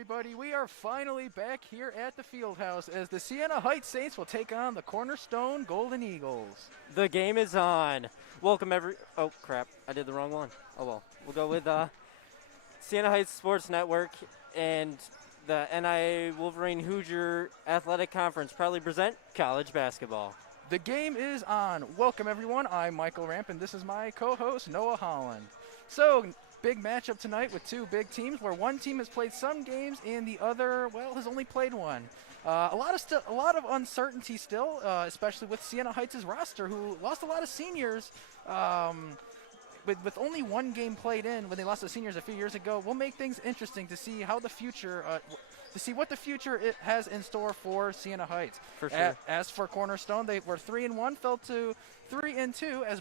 everybody. We are finally back here at the field house as the Siena Heights Saints will take on the Cornerstone Golden Eagles. The game is on. Welcome oh crap, I did the wrong one. Oh well, we'll go with Siena Heights Sports Network and the NIA Wolverine Hoosier Athletic Conference proudly present college basketball. The game is on. Welcome everyone. I'm Michael Ramp and this is my co-host Noah Holland. So, big matchup tonight with two big teams where one team has played some games and the other, well, has only played one. A lot of uncertainty still, especially with Siena Heights' roster, who lost a lot of seniors. With only one game played in when they lost the seniors a few years ago, will make things interesting to see how the future, what the future it has in store for Siena Heights. For sure. As for Cornerstone, they were 3-1, fell to 3-2 as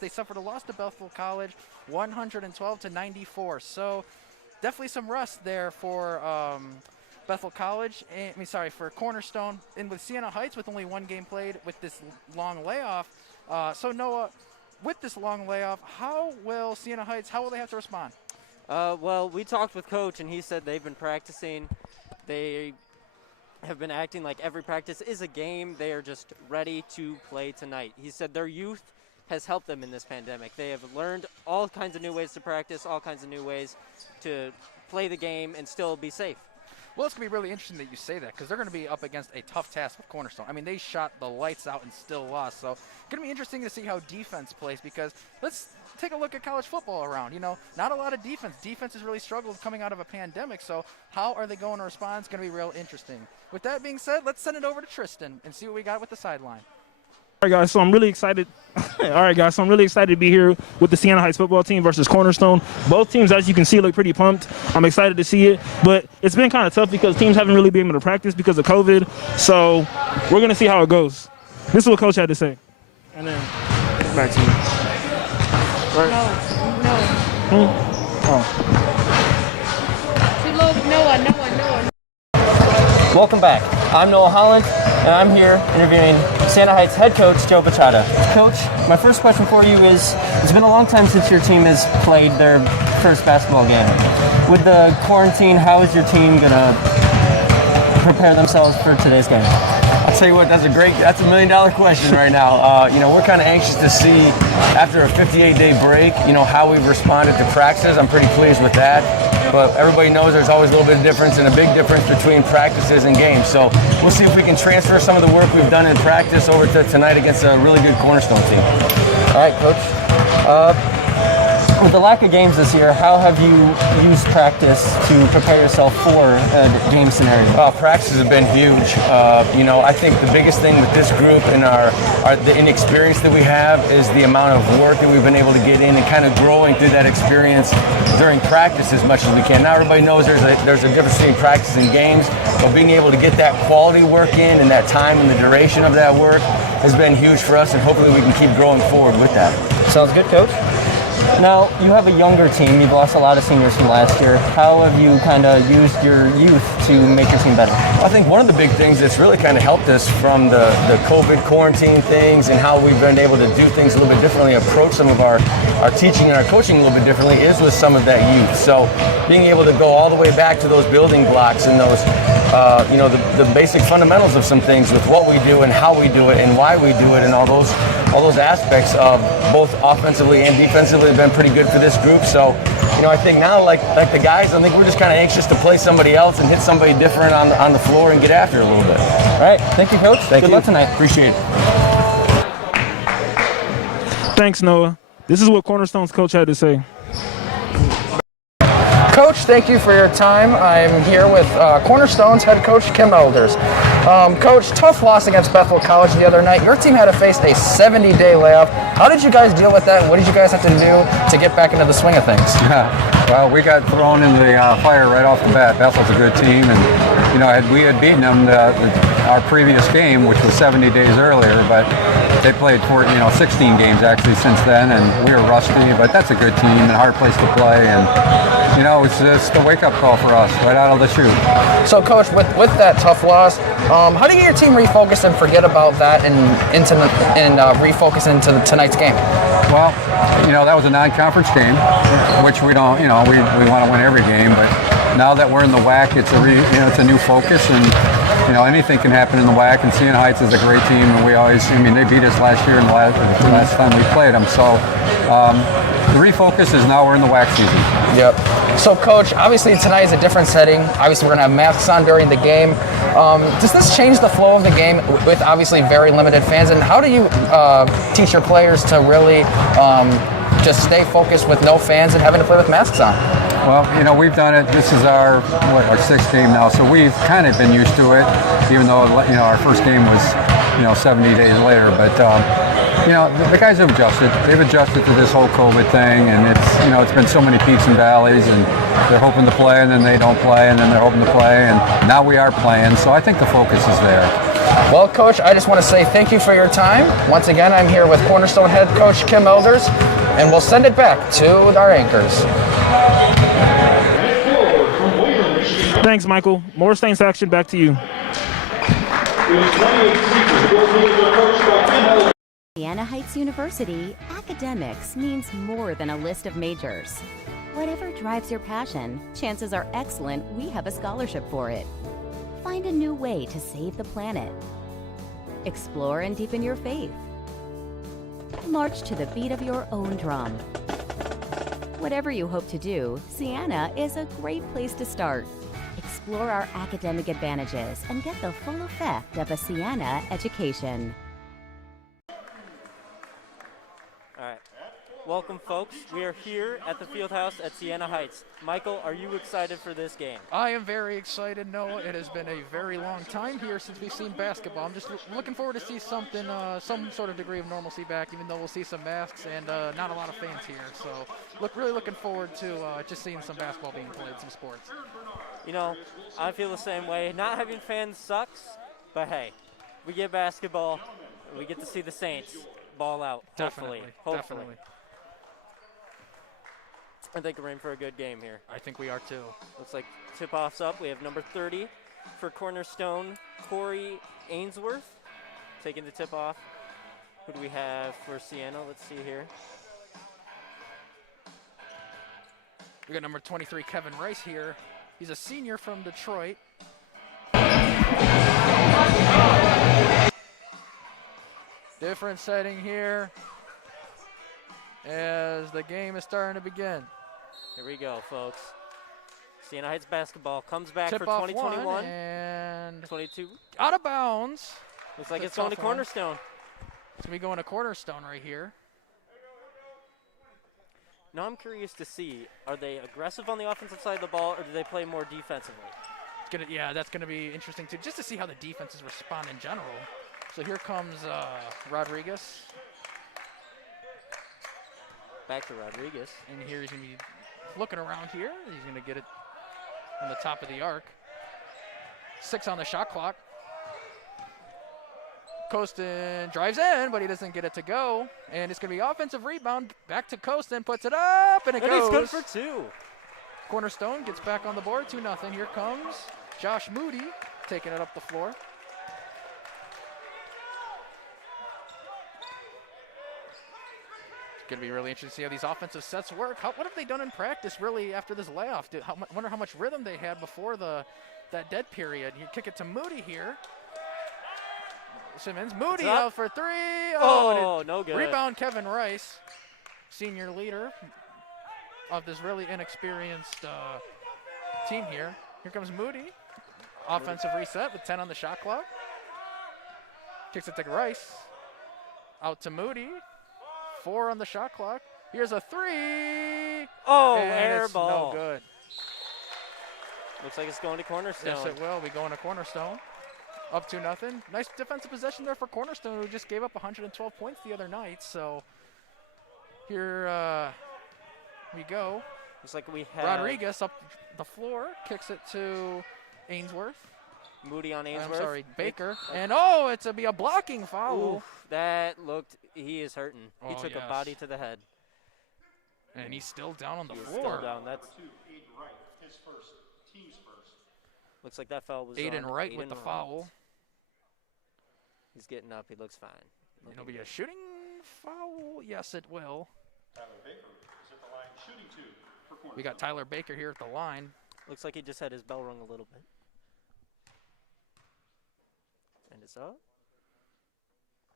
they suffered a loss to Bethel College, 112-94. So definitely some rust there for Bethel College. For Cornerstone, and with Siena Heights with only one game played with this long layoff. So Noah, with this long layoff, how will Siena Heights? How will they have to respond? Well, we talked with Coach, and he said they've been practicing. They have been acting like every practice is a game. They are just ready to play tonight. He said their youth has helped them in this pandemic. They have learned all kinds of new ways to practice, all kinds of new ways to play the game and still be safe. Well, it's going to be really interesting that you say that because they're going to be up against a tough task with Cornerstone. I mean, they shot the lights out and still lost. So it's going to be interesting to see how defense plays because let's take a look at college football around. You know, not a lot of defense. Defense has really struggled coming out of a pandemic. So how are they going to respond? It's going to be real interesting. With that being said, let's send it over to Tristan and see what we got with the sideline. All right, guys, so I'm really excited. To be here with the Siena Heights football team versus Cornerstone. Both teams, as you can see, look pretty pumped. I'm excited to see it, but it's been kind of tough because teams haven't really been able to practice because of COVID. So we're going to see how it goes. This is what Coach had to say. And then back to you. Right? No. Oh. Too low. Noah. Welcome back. I'm Noah Holland, and I'm here interviewing Siena Heights head coach Joe Bachata. Coach, my first question for you is, it's been a long time since your team has played their first basketball game. With the quarantine, how is your team going to prepare themselves for today's game? I'll tell you what, that's a $1 million question right now. We're kind of anxious to see, after a 58-day break, how we've responded to practices. I'm pretty pleased with that. But everybody knows there's always a little bit of difference and a big difference between practices and games. So we'll see if we can transfer some of the work we've done in practice over to tonight against a really good Cornerstone team. All right, Coach. With the lack of games this year, how have you used practice to prepare yourself for a game scenario? Practices have been huge. I think the biggest thing with this group and the inexperience that we have is the amount of work that we've been able to get in and kind of growing through that experience during practice as much as we can. Now everybody knows there's a difference between practice and games, but being able to get that quality work in and that time and the duration of that work has been huge for us, and hopefully we can keep growing forward with that. Sounds good, Coach. Now, you have a younger team. You've lost a lot of seniors from last year. How have you kind of used your youth to make your team better? I think one of the big things that's really kind of helped us from the COVID quarantine things and how we've been able to do things a little bit differently, approach some of our teaching and our coaching a little bit differently, is with some of that youth. So being able to go all the way back to those building blocks and those, the basic fundamentals of some things with what we do and how we do it and why we do it and all those aspects of both offensively and defensively have been pretty good for this group. So, I think now, like the guys, I think we're just kind of anxious to play somebody else and hit somebody different on the floor and get after it a little bit. All right. Thank you, Coach. Good luck tonight. Appreciate it. Thanks, Noah. This is what Cornerstone's coach had to say. Coach, thank you for your time. I'm here with Cornerstone's head coach, Kim Elders. Coach, tough loss against Bethel College the other night. Your team had to face a 70-day layoff. How did you guys deal with that, and what did you guys have to do to get back into the swing of things? Well, we got thrown into the fire right off the bat. Bethel's a good team, and we had beaten them our previous game, which was 70 days earlier, but they played 16 games actually since then, and we were rusty, but that's a good team and a hard place to play, and it's just a wake-up call for us right out of the chute. So, Coach, with that tough loss, how do you get your team refocused and forget about that and refocus into tonight's game? Well, that was a non-conference game, which we don't, we want to win every game, but now that we're in the WAC, it's a new focus, and anything can happen in the WAC. And Siena Heights is a great team, and they beat us last year and the last time we played them. So the refocus is now we're in the WAC season. Yep. So, Coach, obviously tonight is a different setting. Obviously, we're going to have masks on during the game. Does this change the flow of the game with obviously very limited fans? And how do you teach your players to really just stay focused with no fans and having to play with masks on? Well, we've done it. This is our sixth game now, so we've kind of been used to it, even though our first game was 70 days later. But the guys have adjusted. They've adjusted to this whole COVID thing, and it's been so many peaks and valleys, and they're hoping to play, and then they don't play, and then they're hoping to play, and now we are playing. So I think the focus is there. Well, Coach, I just want to say thank you for your time. Once again, I'm here with Cornerstone head coach Kim Elders, and we'll send it back to our anchors. Thanks, Michael. More Saints action. Back to you. Siena Heights University, academics means more than a list of majors. Whatever drives your passion, chances are excellent we have a scholarship for it. Find a new way to save the planet. Explore and deepen your faith. March to the beat of your own drum. Whatever you hope to do, Siena is a great place to start. Explore our academic advantages and get the full effect of a Siena education. All right. Welcome, folks. We are here at the field house at Siena Heights. Michael, are you excited for this game? I am very excited, Noah. It has been a very long time here since we've seen basketball. I'm just looking forward to see something, some sort of degree of normalcy back, even though we'll see some masks and not a lot of fans here. So really looking forward to just seeing some basketball being played, some sports. I feel the same way. Not having fans sucks, but hey, we get basketball. We get to see the Saints ball out, hopefully. Definitely. I think we're in for a good game here. I think we are too. Looks like tip-off's up. We have number 30 for Cornerstone, Corey Ainsworth, taking the tip-off. Who do we have for Siena? Let's see here. We got number 23, Kevin Rice here. He's a senior from Detroit. Different setting here as the game is starting to begin. Here we go, folks. Siena Heights basketball comes back Tip for off 2021. one and 22. out of bounds. Looks like That's it's going to tough one. Cornerstone. It's going to be going to Cornerstone right here. Now I'm curious to see, are they aggressive on the offensive side of the ball, or do they play more defensively? That's going to be interesting too, just to see how the defenses respond in general. So here comes Rodriguez. Back to Rodriguez. And here he's going to be looking around here. He's going to get it on the top of the arc. 6 on the shot clock. Kostin drives in, but he doesn't get it to go. And it's going to be offensive rebound. Back to Kostin, puts it up, and it goes. It's good for 2. Cornerstone gets back on the board, 2-0. Here comes Josh Moody taking it up the floor. It's going to be really interesting to see how these offensive sets work. What have they done in practice, really, after this layoff? Wonder how much rhythm they had before that dead period. You kick it to Moody here. Simmons, Moody out for 3. Oh, no good. Rebound, Kevin Rice, senior leader of this really inexperienced team here. Here comes Moody. Offensive reset with 10 on the shot clock. Kicks it to Rice. Out to Moody. 4 on the shot clock. Here's a 3. Oh, and air it's ball. No good. Looks like it's going to Cornerstone. Yes, it will be going to Cornerstone. Up 2-0. Nice defensive possession there for Cornerstone, who just gave up 112 points the other night. So here we go. Looks like we have Rodriguez up the floor, kicks it to Ainsworth. Moody on Ainsworth. I'm sorry, Baker. And it's a blocking foul. Oof, that looked, he is hurting. He took yes. a body to the head. And he's still down on the He's floor. still down. That's looks like that foul was Aiden on Wright Aiden with the Wright. foul. He's getting up. He looks fine. It'll be a shooting foul. Yes, it will. Tyler Baker is at the line shooting 2 for Cornerstone. We got Tyler Baker here at the line. Looks like he just had his bell rung a little bit. And it's up.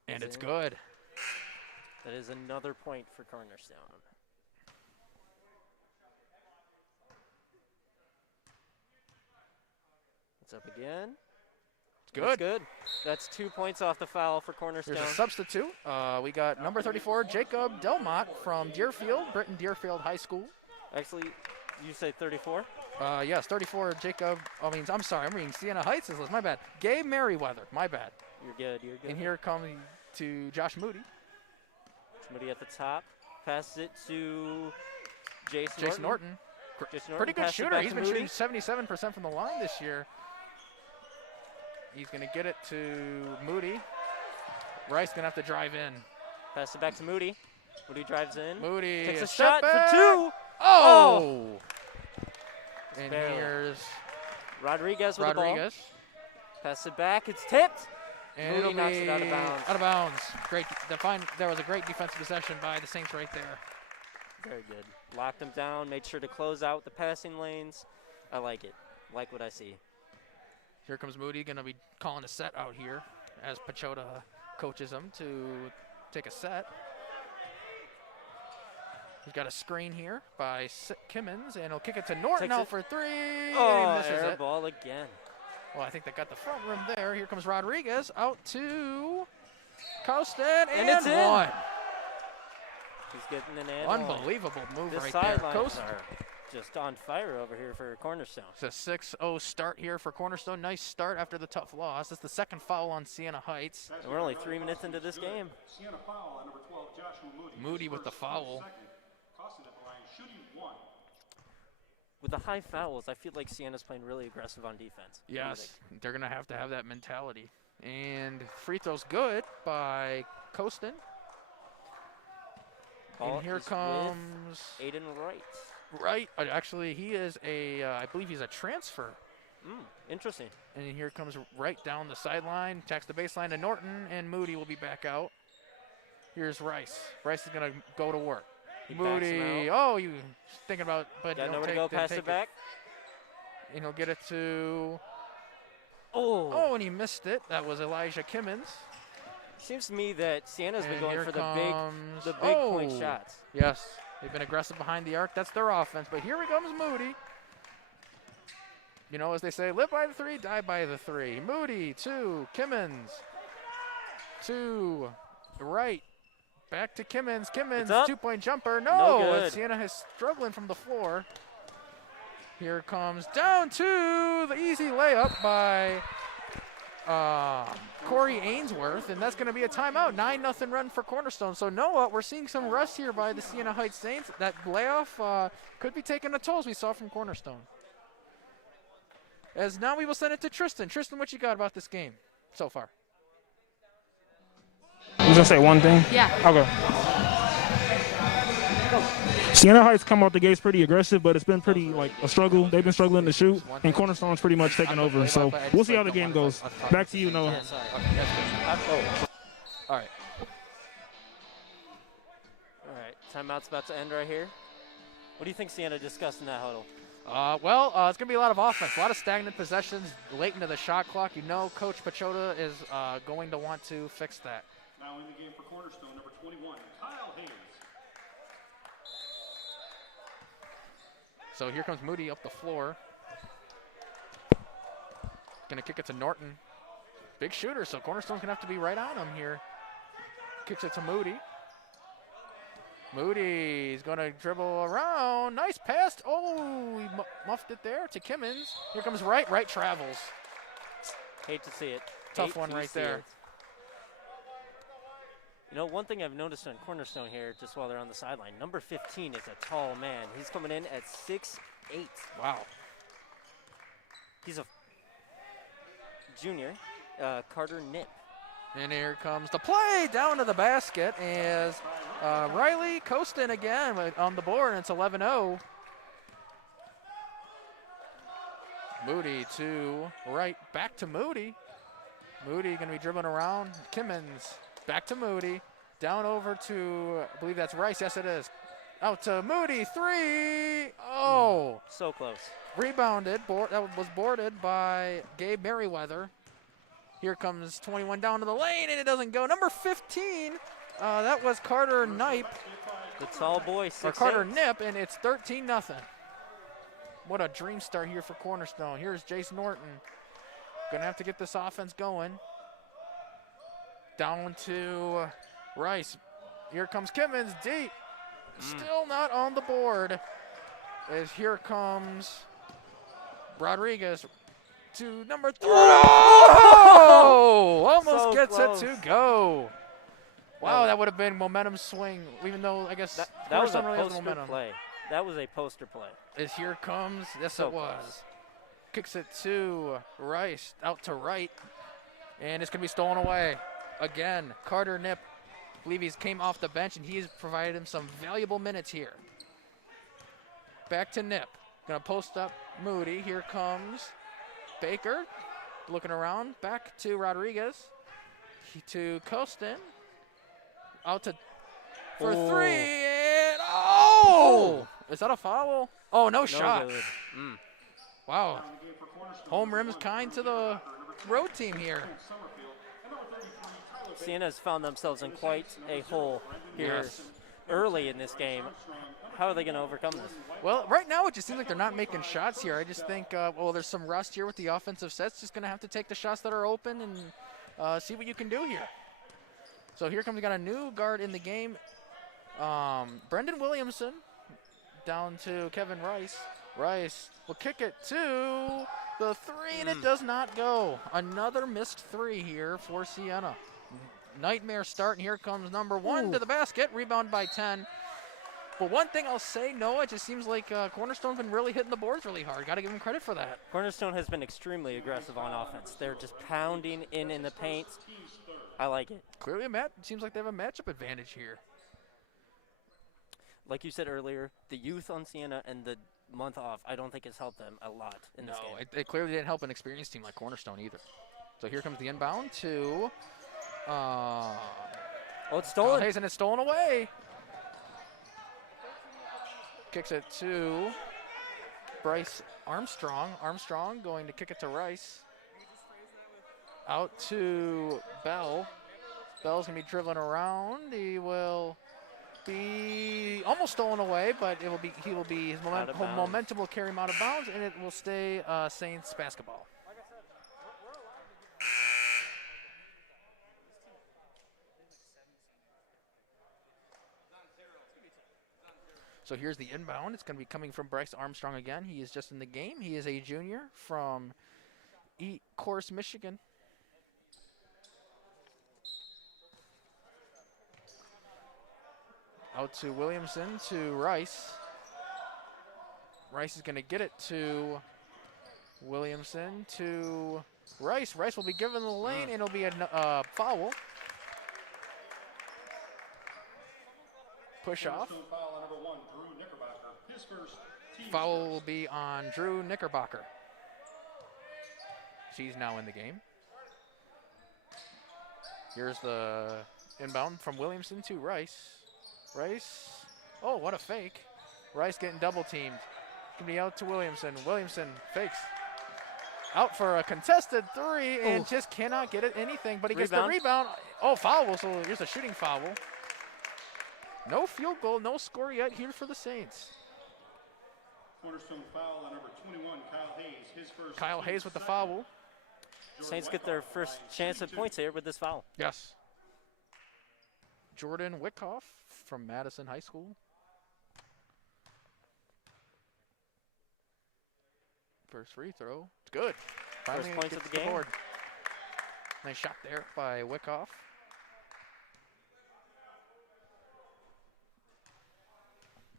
And it's good. That is another point for Cornerstone. It's up again. It's good. That's good. That's 2 points off the foul for Cornerstone. Here's a substitute. We got number 34, Jacob Delmont from Deerfield, Britton Deerfield High School. Actually, you say 34? Yes, 34, Jacob. I'm sorry, I'm reading Siena Heights' list. My bad. Gabe Merriweather. My bad. You're good. You're good. And here comes to Josh Moody. Moody at the top. Passes it to Jason Norton. Jason Norton. Pretty good passes it shooter. back He's to been Moody. shooting 77% from the line this year. He's going to get it to Moody. Rice going to have to drive in. Pass it back to Moody. Moody drives in. Moody takes a step shot back. for 2. Oh! And barely. here's Rodriguez with the ball. Rodriguez. Pass it back. It's tipped. And Moody it'll knocks be it out of bounds. Out of bounds. Great. There was a great defensive possession by the Saints right there. Very good. Locked them down. Made sure to close out the passing lanes. I like it. Like what I see. Here comes Moody, going to be calling a set out here as Pachota coaches him to take a set. He's got a screen here by Kimmins, and he'll kick it to Norton Takes out it. for 3. Oh, and he misses air it. ball again. Well, I think they got the front room there. Here comes Rodriguez out to Costin, And it's in. 1. He's getting an and one. Unbelievable move This right there. sidelines Costin. are just on fire over here for Cornerstone. It's a 6-0 start here for Cornerstone. Nice start after the tough loss. It's the second foul on Siena Heights. And we're only 3 minutes into this game. Siena foul on number 12, Joshua Moody. Moody with the foul. Costing at the line, shooting 1. With the high fouls, I feel like Siena's playing really aggressive on defense. What do you Yes, think? they're going to have that mentality. And free throw's good by Costin. Ball And here is with comes Aiden Wright. Wright. Actually, he is I believe he's a transfer. Interesting. And here comes Wright down the sideline, attacks the baseline to Norton, and Moody will be back out. Here's Rice. Rice is going to go to work. He backs him Moody, out. oh, you thinking about, but Got he'll nowhere to take- go, then pass take it back. And he'll get it to, Oh. and he missed it. That was Elijah Kimmins. Seems to me that Siena's been And going here for comes- the big point oh. shots. Yes, they've been aggressive behind the arc. That's their offense. But here comes Moody. You know, as they say, live by the 3, die by the 3. Moody to Kimmins. To Wright. Back to Kimmins. Kimmins, It's up. 2-point jumper. No No, good. Siena is struggling from the floor. Here comes down to the easy layup by Corey Ainsworth, and that's going to be a timeout. 9-0 run for Cornerstone. So Noah, we're seeing some rust here by the Siena Heights Saints. That layoff could be taking a toll, as we saw from Cornerstone. As now we will send it to Tristan. Tristan, what you got about this game so far? You was gonna say one thing? Yeah. Okay. Siena Heights come out the gates pretty aggressive, but it's been pretty like a struggle. They've been struggling to shoot, and Cornerstone's pretty much taking over. So we'll see how the game goes. Back to you, Noah. Yeah, sorry. All right. All right, timeout's about to end right here. What do you think Siena discussed in that huddle? It's going to be a lot of offense, a lot of stagnant possessions late into the shot clock. You know Coach Pachota is going to want to fix that. Now in the game for Cornerstone, number 21, Kyle Hayes. So here comes Moody up the floor. Going to kick it to Norton. Big shooter, so Cornerstone's going to have to be right on him here. Kicks it to Moody. Moody's going to dribble around. Nice pass. Oh, he muffed it there to Kimmins. Here comes Wright. Wright travels. Hate to see it. Tough Hate one to right see there. it. You know, one thing I've noticed on Cornerstone here, just while they're on the sideline, number 15 is a tall man. He's coming in at 6'8". Wow. He's a junior, Carter Nip. And here comes the play down to the basket as Riley Costin again on the board, and it's 11-0. Moody to Wright, back to Moody. Moody going to be dribbling around. Kimmins, back to Moody. Down over to, I believe that's Rice. Yes, it is. Out to Moody, 3. Oh. So close. Rebounded. That was boarded by Gabe Merriweather. Here comes 21 down to the lane, and it doesn't go. Number 15, that was Carter Knipe. The tall boy, 6'8". Or Carter Nip, and it's 13-0. What a dream start here for Cornerstone. Here's Jace Norton. Gonna have to get this offense going. Down to Rice. Here comes Kimmons, deep. Still not on the board. As here comes Rodriguez to number 3. Oh! Almost So gets close. it to go. Wow, that would have been momentum swing, even though I guess That was a Cornerstone really has poster momentum. play. That was a poster play. As here comes, yes So it was. close. Kicks it to Rice, out to right, and it's gonna be stolen away. Again, Carter Nip, I believe he's came off the bench and he's provided him some valuable minutes here. Back to Nip, gonna post up Moody. Here comes Baker, looking around, back to Rodriguez, to Costin, out to for 3, and oh! Is that a foul? Oh, no shot. Good. Wow. Home rim is kind to the road team here. Siena's found themselves in quite a hole here Yes. early in this game. How are they going to overcome this? Well, right now it just seems like they're not making shots here. I just think, well, there's some rust here with the offensive sets. Just going to have to take the shots that are open and see what you can do here. So here comes, we got a new guard in the game. Brendan Williamson down to Kevin Rice. Rice will kick it to the 3, and it does not go. Another missed 3 here for Siena. Nightmare start, and here comes number 1 to the basket. Rebound by 10. But one thing I'll say, Noah, it just seems like Cornerstone's been really hitting the boards really hard. Got to give them credit for that. Cornerstone has been extremely aggressive on offense. They're just pounding in the paint. I like it. Clearly, it seems like they have a matchup advantage here. Like you said earlier, the youth on Siena and the month off, I don't think has helped them a lot in this game. It clearly didn't help an experienced team like Cornerstone either. So here comes the inbound to Oh, it's stolen. Hayes, and it's stolen away. Kicks it to Bryce Armstrong. Armstrong going to kick it to Rice. Out to Bell. Bell's going to be dribbling around. He will be almost stolen away, but his momentum will carry him out of bounds, and it will stay Saints basketball. So here's the inbound. It's going to be coming from Bryce Armstrong again. He is just in the game. He is a junior from Course, Michigan. Out to Williamson to Rice. Rice is going to get it to Williamson to Rice. Rice will be given the lane, and it'll be a foul. Push off. Foul will be on Drew Knickerbocker. She's now in the game. Here's the inbound from Williamson to Rice. Rice, oh, what a fake. Rice getting double teamed. Can be out to Williamson. Williamson fakes. Out for a contested 3 and just cannot get it anything, but he gets the rebound. Oh, foul, so here's a shooting foul. No field goal, no score yet here for the Saints. Cornerstone foul on number 21, Kyle Hayes. His first. Kyle Hayes with the foul. Saints get their first chance at points here with this foul. Yes. Jordan Wyckoff from Madison High School. First free throw. It's good. First Finally points gets of the game. board. Nice shot there by Wyckoff.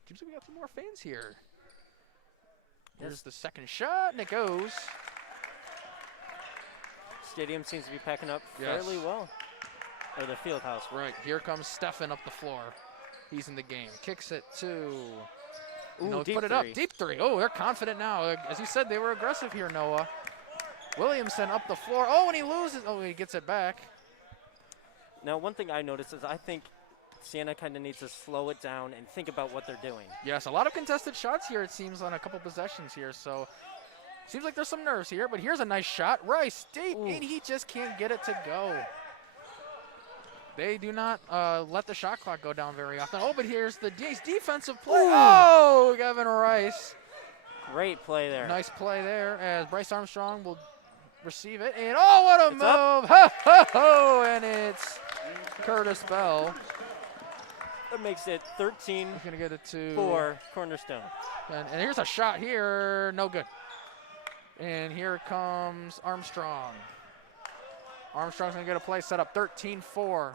Seems like we got some more fans here. Here's the second shot, and it goes. Stadium seems to be packing up fairly well. Or the field house. Right, here comes Stefan up the floor. He's in the game. Kicks it to. Ooh, deep put it three. up. Deep 3. Oh, they're confident now. As you said, they were aggressive here, Noah. Williamson up the floor. Oh, and he loses. Oh, he gets it back. Now, one thing I noticed is I think Siena kind of needs to slow it down and think about what they're doing. Yes, a lot of contested shots here, it seems, on a couple possessions here. So seems like there's some nerves here, but here's a nice shot. Rice deep, and he just can't get it to go. They do not let the shot clock go down very often. Oh, but here's the defensive play. Oh, Kevin Rice. Great play there. Nice play there as Bryce Armstrong will receive it. And oh, what a It's move. up. Ho, ho, ho. And it's Curtis Bell. That makes it 13-4 He's going to get it to Cornerstone. And here's a shot here. No good. And here comes Armstrong. Armstrong's going to get a play set up 13-4.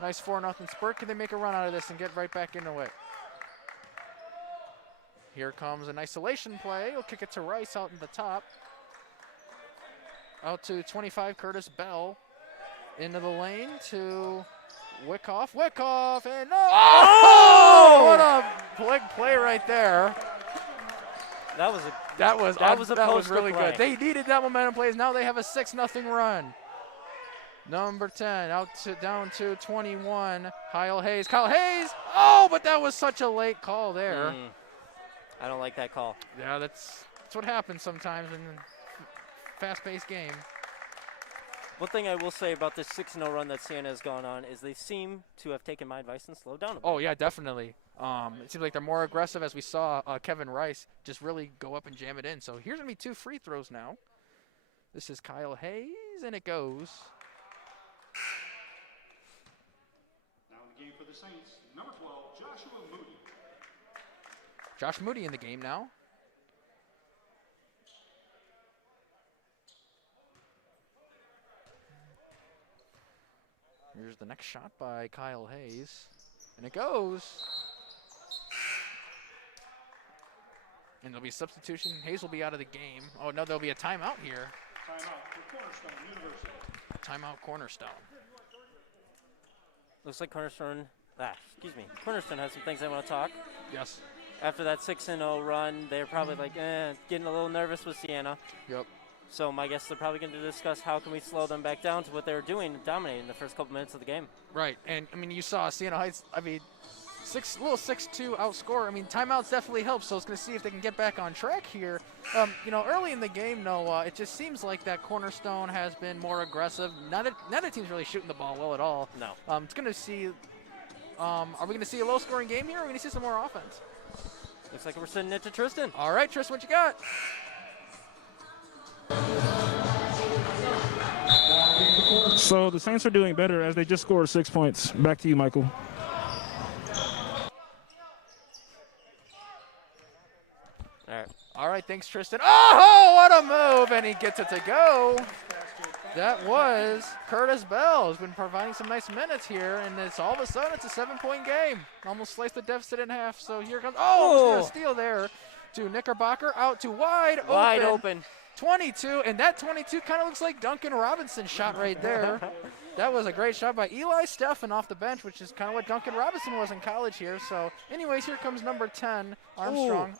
Nice 4-0 spurt. Can they make a run out of this and get right back into it? Here comes an isolation play. He'll kick it to Rice out in the top. Out to 25, Curtis Bell. Into the lane to Wyckoff. Wyckoff, and no! Oh! What a big play right there. That was really play. good. They needed that momentum plays. Now they have a 6-0 run. Number 10 down to 21. Kyle Hayes. Kyle Hayes. Oh, but that was such a late call there. I don't like that call. Yeah, that's what happens sometimes in a fast-paced game. One thing I will say about this 6-0 run that Siena has gone on is they seem to have taken my advice and slowed down a bit. Oh, yeah, definitely. It seems like they're more aggressive, as we saw Kevin Rice just really go up and jam it in. So here's going to be 2 free throws now. This is Kyle Hayes, and it goes. Now in the game for the Saints, number 12, Joshua Moody. Josh Moody in the game now. Here's the next shot by Kyle Hayes, and it goes. And there'll be a substitution. Hayes will be out of the game. Oh, no, there'll be a timeout here. Timeout for Cornerstone University. Timeout Cornerstone. Looks like Cornerstone has some things they want to talk. Yes. After that 6-0 run, they're probably like, getting a little nervous with Siena. Yep. So my guess they're probably going to discuss how can we slow them back down to what they were doing, dominating the first couple minutes of the game. Right, and I mean, you saw Siena Heights, little 6-2 outscore. I mean, timeouts definitely help, so it's going to see if they can get back on track here. Early in the game, Noah, it just seems like that Cornerstone has been more aggressive. None of the team's really shooting the ball well at all. No. It's going to see, are we going to see a low-scoring game here, or are we going to see some more offense? Looks like we're sending it to Tristan. All right, Tristan, what you got? So the Saints are doing better as they just scored 6 points. Back to you, Michael. All right, thanks, Tristan. Oh, what a move, and he gets it to go. That was Curtis Bell, who's been providing some nice minutes here, and all of a sudden it's a 7-point game. Almost sliced the deficit in half, so here comes, a steal there to Knickerbocker, out to wide open. 22, and that 22 kind of looks like Duncan Robinson's shot right there. That was a great shot by Eli Steffen off the bench, which is kind of what Duncan Robinson was in college here. So anyways, here comes number 10, Armstrong.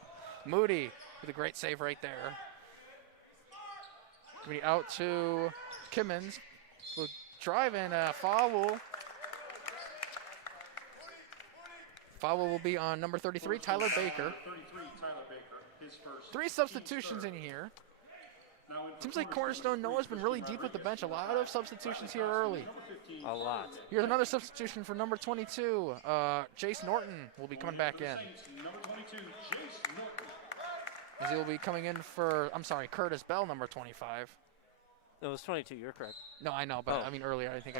Moody with a great save right there. Moody out to Kimmons. Will drive in a foul. Foul will be on number 33, Tyler Baker. 33, Tyler Baker, his first. 3 substitutions in here. Seems like Cornerstone Noah's been really deep with the bench. A lot of substitutions here early. A lot. Here's another substitution for number 22. Jace Norton will be coming back in. Number 22, Jace Norton. As he will be coming in for, Curtis Bell, number 25. It was 22, you're correct. No, I know, but earlier I think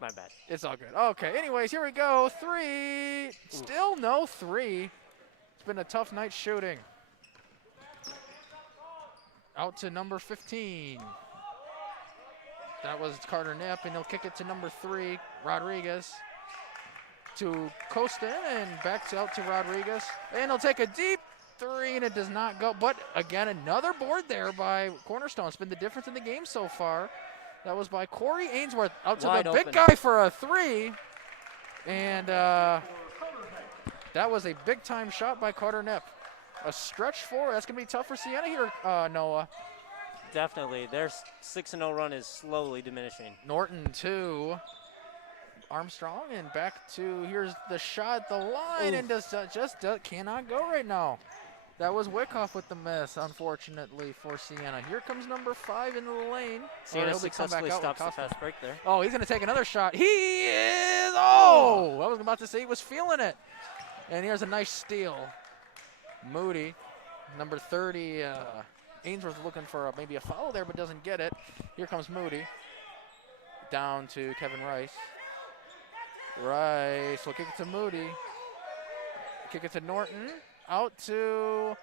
My bad. It's all good. Okay, anyways, here we go. 3. Still no 3. It's been a tough night shooting. Out to number 15. That was Carter Knipp, and he'll kick it to number 3, Rodriguez. To Costin, and out to Rodriguez. And he'll take a deep 3, and it does not go. But, again, another board there by Cornerstone. It's been the difference in the game so far. That was by Corey Ainsworth. Out to the big guy for a 3. And that was a big-time shot by Carter Knipp. A stretch 4. That's going to be tough for Siena here, Noah. Definitely. Their 6-0 run is slowly diminishing. Norton, 2. Armstrong, and back to, here's the shot at the line, and just cannot go right now. That was Wyckoff with the miss, unfortunately, for Siena. Here comes number 5 into the lane. Siena successfully stops the fast break there. Oh, he's going to take another shot. He is, oh! I was about to say he was feeling it. And here's a nice steal. Moody, number 30, Ainsworth looking for maybe a foul there, but doesn't get it. Here comes Moody. Down to Kevin Rice. Rice will kick it to Moody. Kick it to Norton. Out to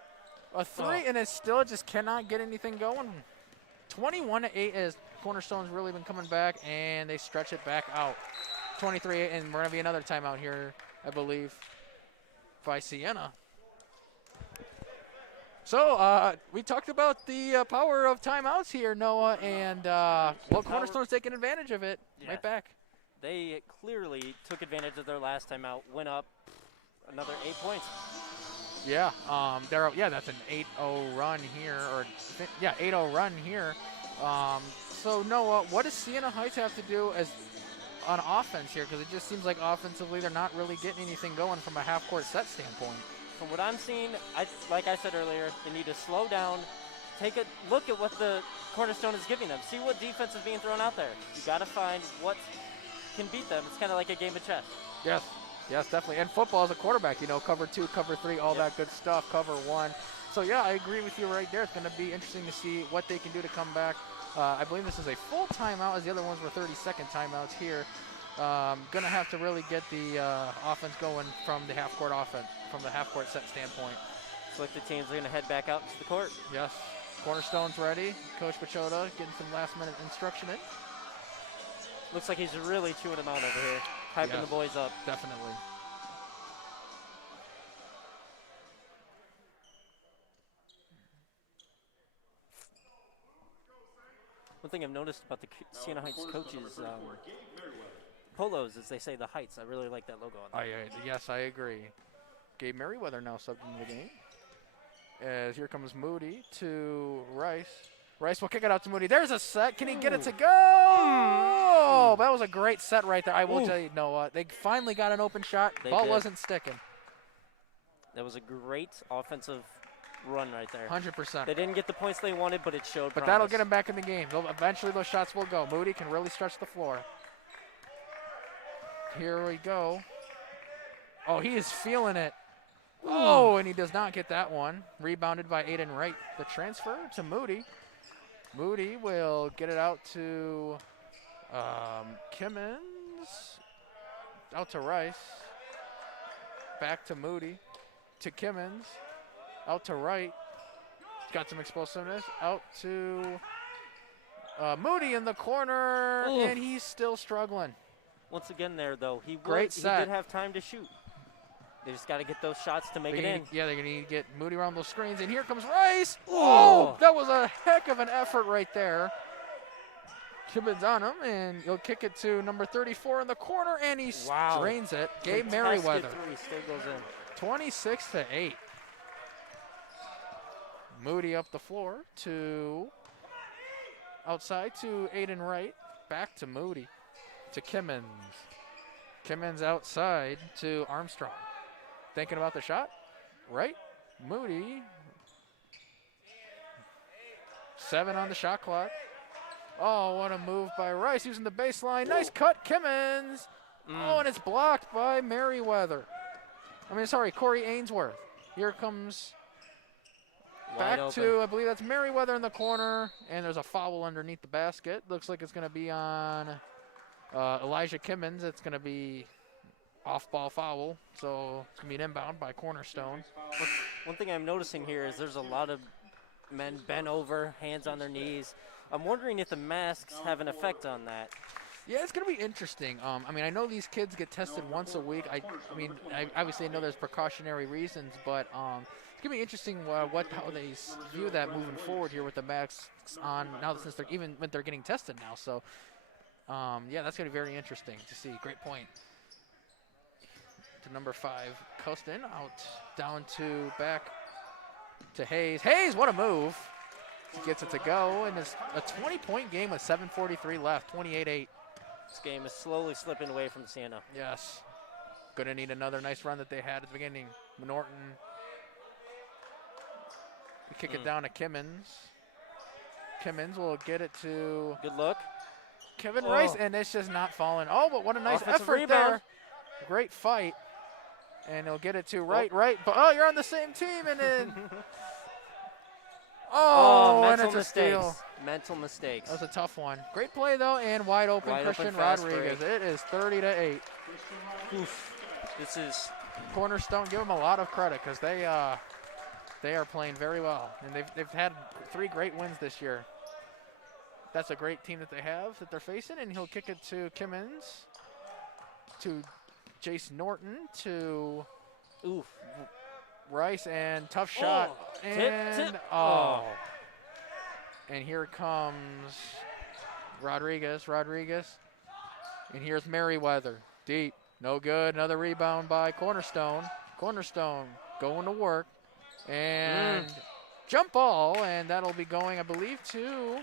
a 3, and it still just cannot get anything going. 21-8 as Cornerstone's really been coming back, and they stretch it back out. 23-8, and we're going to be another timeout here, I believe, by Siena. So we talked about the power of timeouts here, Noah, and Cornerstone's taking advantage of it. Yeah. Right back. They clearly took advantage of their last timeout, went up another 8 points. Yeah, that's an 8-0 run here, 8-0 run here. So Noah, what does Siena Heights have to do on offense here? Because it just seems like offensively they're not really getting anything going from a half-court set standpoint. From what I'm seeing, like I said earlier, they need to slow down, take a look at what the Cornerstone is giving them, see what defense is being thrown out there. You got to find what can beat them. It's kind of like a game of chess. Yes. Yes, definitely. And football as a quarterback, cover 2, cover 3, all that good stuff, cover 1. So, yeah, I agree with you right there. It's going to be interesting to see what they can do to come back. I believe this is a full timeout, as the other ones were 30-second timeouts here. Going to have to really get the offense going from the half-court set standpoint. Looks like the teams are going to head back out to the court. Yes. Cornerstone's ready. Coach Pachota getting some last-minute instruction in. Looks like he's really chewing them out over here, hyping the boys up. Definitely. One thing I've noticed about the Siena Heights coaches polos is they say the Heights. I really like that logo on there. Yes, I agree. Gabe Merriweather now subbed into the game. As here comes Moody to Rice. Rice will kick it out to Moody. There's a set. Can he get it to go? Oh, that was a great set right there. I will tell you, Noah, they finally got an open shot. Ball wasn't sticking. That was a great offensive run right there. 100%. They didn't get the points they wanted, but it showed But promise. that'll get them back in the game. Eventually those shots will go. Moody can really stretch the floor. Here we go. Oh, he is feeling it. Oh, and he does not get that one. Rebounded by Aiden Wright. The transfer to Moody. Moody will get it out to Kimmons. Out to Rice. Back to Moody. To Kimmons. Out to Wright. Got some explosiveness. Out to Moody in the corner. Oof. And he's still struggling. Once again there, though, he Great set. did have time to shoot. They just got to get those shots to make it in. Yeah, they're going to need to get Moody around those screens. And here comes Rice. Oh, that was a heck of an effort right there. Kimmons on him, and he'll kick it to number 34 in the corner, and he drains it. Gabe Merriweather. Three still goes in. 26-8. Moody up the floor to outside to Aiden Wright. Back to Moody. To Kimmons. Kimmons outside to Armstrong. Thinking about the shot. Right. Moody. 7 on the shot clock. Oh, what a move by Rice using the baseline. Nice cut, Kimmons. Oh, and it's blocked by Corey Ainsworth. Here comes back to, I believe that's Merriweather in the corner, and there's a foul underneath the basket. Looks like it's going to be on Elijah Kimmons. It's going to be off-ball foul, so it's going to be an inbound by Cornerstone. One thing I'm noticing here is there's a lot of men bent over, hands on their knees. I'm wondering if the masks have an effect on that. Yeah, it's going to be interesting. I know these kids get tested once a week. I obviously know there's precautionary reasons, but it's going to be interesting how they view that moving forward here with the masks on now, since they're getting tested now. So, that's going to be very interesting to see. Great point. To number 5, Costin down to back to Hayes. Hayes, what a move. He gets it to go, and it's a 20-point game with 7:43 left, 28-8. This game is slowly slipping away from Siena. Yes. Going to need another nice run that they had at the beginning. Norton. Kick it down to Kimmins. Kimmins will get it to Good look. Kevin Rice, and it's just not falling. Oh, but what a nice Offensive effort rebound. there. Great fight. And he'll get it to right. But, oh, you're on the same team, and then. Oh, and mental it's a steal. mistakes. Mental mistakes. That was a tough one. Great play, though, and wide open Christian fast Rodriguez. break. It is 30-8. Oof. This is Cornerstone, give them a lot of credit because they are playing very well, and they've had 3 great wins this year. That's a great team that they have that they're facing, and he'll kick it to Kimmins, to Jace Norton, to Rice, and tough shot. Tip. And here comes Rodriguez, and here's Merriweather, deep, no good. Another rebound by Cornerstone. Cornerstone going to work, and jump ball, and that'll be going, I believe, to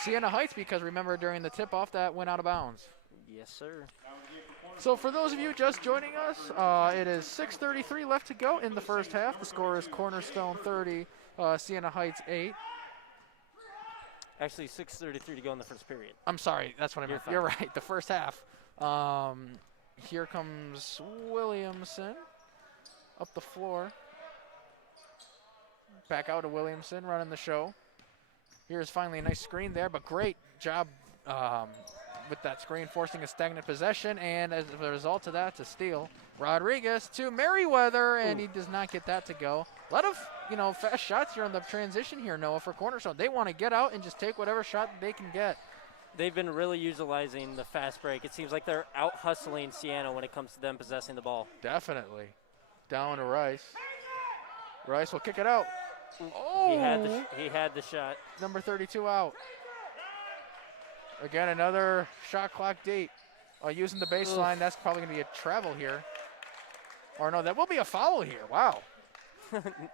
Siena Heights, because remember during the tip-off that went out of bounds. Yes, sir. So for those of you just joining us, it is 6:33 left to go in the first half. The score is Cornerstone 30, Siena Heights 8. Actually, 6:33 to go in the first period. I'm sorry, that's what I meant. You're right, the first half. Here comes Williamson up the floor. Back out to Williamson running the show. Here's finally a nice screen there, but great job with that screen, forcing a stagnant possession, and as a result of that, it's a steal. Rodriguez to Merriweather, and he does not get that to go. A lot of, fast shots here on the transition here, Noah, for Cornerstone. They want to get out and just take whatever shot they can get. They've been really utilizing the fast break. It seems like they're out-hustling Siena when it comes to them possessing the ball. Definitely. Down to Rice. Rice will kick it out. Oh! He had the shot. Number 32 out. Again, another shot clock date. Using the baseline, that's probably going to be a travel here. Or no, that will be a foul here. Wow.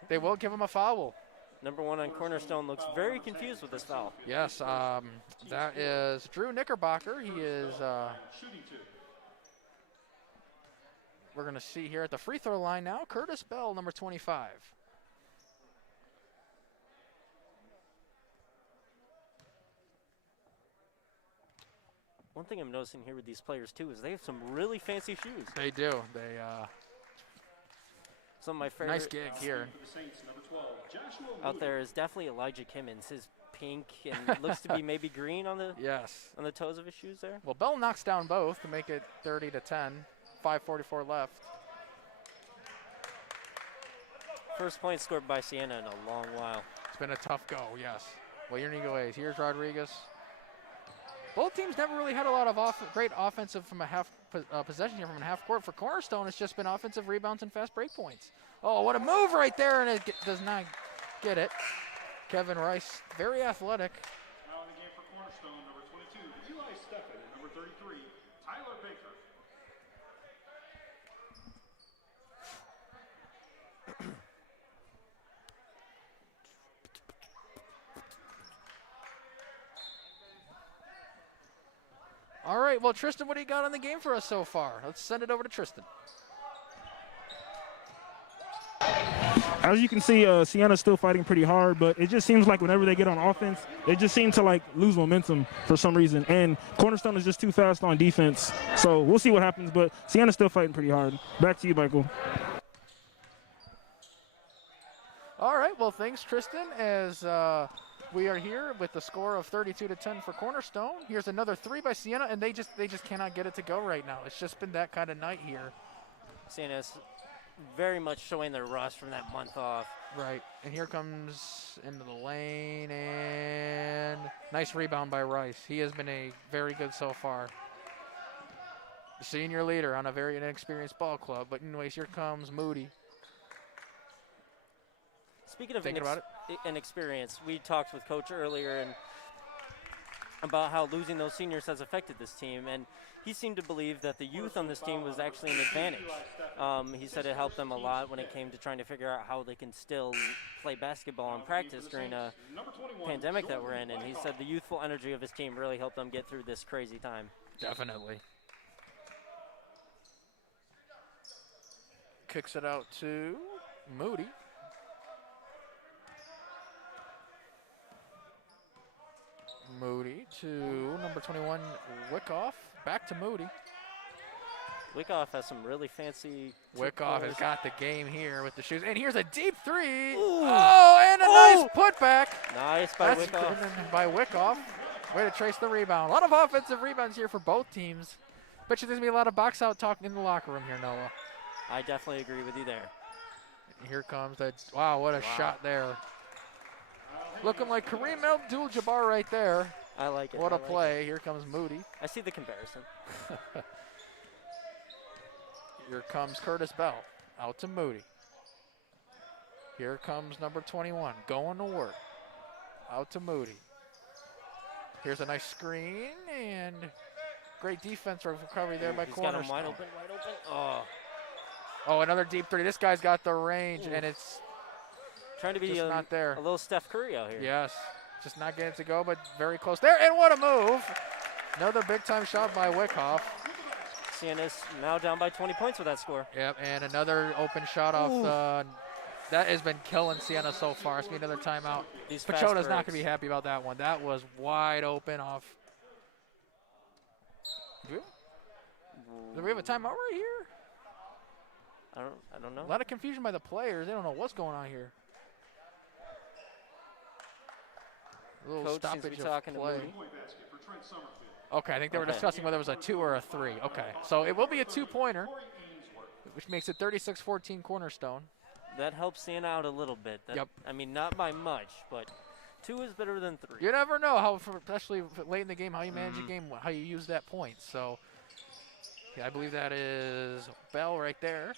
They will give him a foul. Number 1 on Cornerstone looks very confused with this foul. Yes, that is Drew Knickerbocker. He is, we're going to see here at the free throw line now, Curtis Bell, number 25. One thing I'm noticing here with these players, too, is they have some really fancy shoes. They do. Some of my favorite. Nice gig here. Out there is definitely Elijah Kimmins. His pink and looks to be maybe green on the on the toes of his shoes there. Well, Bell knocks down both to make it 30-10. 5:44 left. First point scored by Siena in a long while. It's been a tough go, yes. Well, here you go. Here's Rodriguez. Both teams never really had a lot of great offensive from a half possession here from a half court. For Cornerstone, it's just been offensive rebounds and fast break points. Oh, what a move right there, and it does not get it. Kevin Rice, very athletic. Now in the game for Cornerstone, number 22, Eli Steffen, and number 33, Tyler Baker. All right, well, Tristan, what do you got on the game for us so far? Let's send it over to Tristan. As you can see, Siena's still fighting pretty hard, but it just seems like whenever they get on offense, they just seem to lose momentum for some reason. And Cornerstone is just too fast on defense. So we'll see what happens, but Siena's still fighting pretty hard. Back to you, Michael. All right, well, thanks, Tristan, as we are here with the score of 32-10 for Cornerstone. Here's another 3 by Siena, and they just cannot get it to go right now. It's just been that kind of night here. Siena's very much showing their rust from that month off. Right, and here comes into the lane, and nice rebound by Rice. He has been very good so far. The senior leader on a very inexperienced ball club, but anyways, here comes Moody. Speaking of inexperience, we talked with Coach earlier and about how losing those seniors has affected this team, and he seemed to believe that the youth on this team was actually an advantage. He said it helped them a lot when it came to trying to figure out how they can still play basketball and practice during a pandemic that we're in, and he said the youthful energy of his team really helped them get through this crazy time. Definitely. Kicks it out to Moody. Moody to number 21, Wickoff. Back to Moody. Wickoff has some really fancy. Wickoff has got the game here with the shoes. And here's a deep three. Ooh. Oh, and a nice putback. Nice by That's Wickoff. good by Wickoff. Way to trace the rebound. A lot of offensive rebounds here for both teams. Bet you there's going to be a lot of box out talk in the locker room here, Noah. I definitely agree with you there. Here comes that. Wow, what a shot there. Looking like Kareem Abdul-Jabbar right there. I like it. What I a like play. Here comes Moody. it. I see the comparison. Here comes Curtis Bell. Out to Moody. Here comes number 21. Going to work. Out to Moody. Here's a nice screen and great defense recovery there by He's Cornerstone. got him wide open, wide open. Oh, Oh, another deep three. This guy's got the range, and it's trying to be just not there. a little Steph Curry out here. Yes, just not getting it to go, but very close there. And what a move! Another big-time shot by Wickoff. Siena's now down by 20 points with that score. Yep, and another open shot off the. That has been killing Siena so far. It's going to be another timeout. These fast Pachoda's not going to breaks. be happy about that one. That was wide open off. Do we have a timeout right here? I don't know. A lot of confusion by the players. They don't know what's going on here. A little Coach seems to stoppage be of talking to play. Moody. Point basket for Trent Summerfield. Okay, I think they were Okay. discussing whether it was a 2 or a 3. Okay, so it will be a 2-pointer, which makes it 36-14 Cornerstone. That helps Siena out a little bit. That, Yep. I mean, not by much, but 2 is better than 3. You never know how, especially late in the game, how you manage a game, how you use that point. So, yeah, I believe that is Bell right there.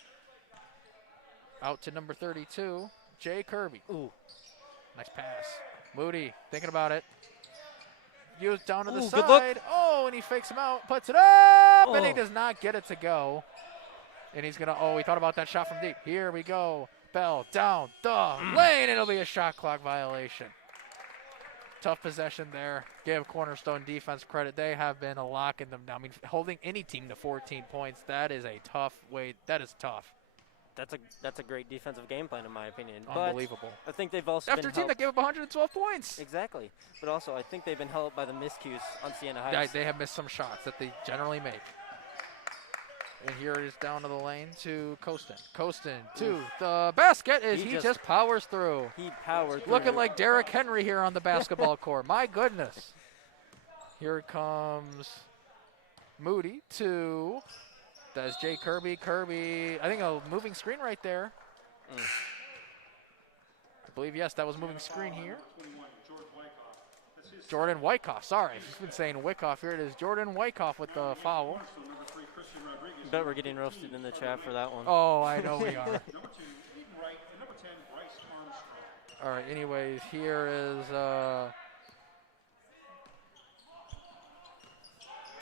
Out to number 32, Jay Kirby. Ooh, nice pass. Moody thinking about it. Used down to the Ooh, side. good look. Oh, and he fakes him out, puts it up, and he Oh. does not get it to go. And he's gonna. Oh, he thought about that shot from deep. Here we go. Bell down the lane. It'll be a shot clock violation. Tough possession there. Give Cornerstone defense credit. They have been locking them down. I mean, holding any team to 14 points. That is a tough way. That is tough. That's a great defensive game plan in my opinion. Unbelievable. But I think they've also After been a team that helped. gave up 112 points. Exactly. But also, I think they've been helped by the miscues on Siena Yeah, Heights. they have missed some shots that they generally make. And here it is down to the lane to Costin. Costin to the basket as he just powers through. He powered through. Looking like Derrick Henry here on the basketball court. My goodness. Here comes Moody to, does Jay Kirby. Kirby, I think a moving screen right there. I believe, yes, that was moving screen here. Jordan Wyckoff, sorry. I've been saying Wyckoff. Here it is. Jordan Wyckoff with the foul. Bet we're getting roasted in the chat for that one. Oh, I know we are. Number 2, Eden Wright, and number 10, Bryce Armstrong. All right, anyways, here is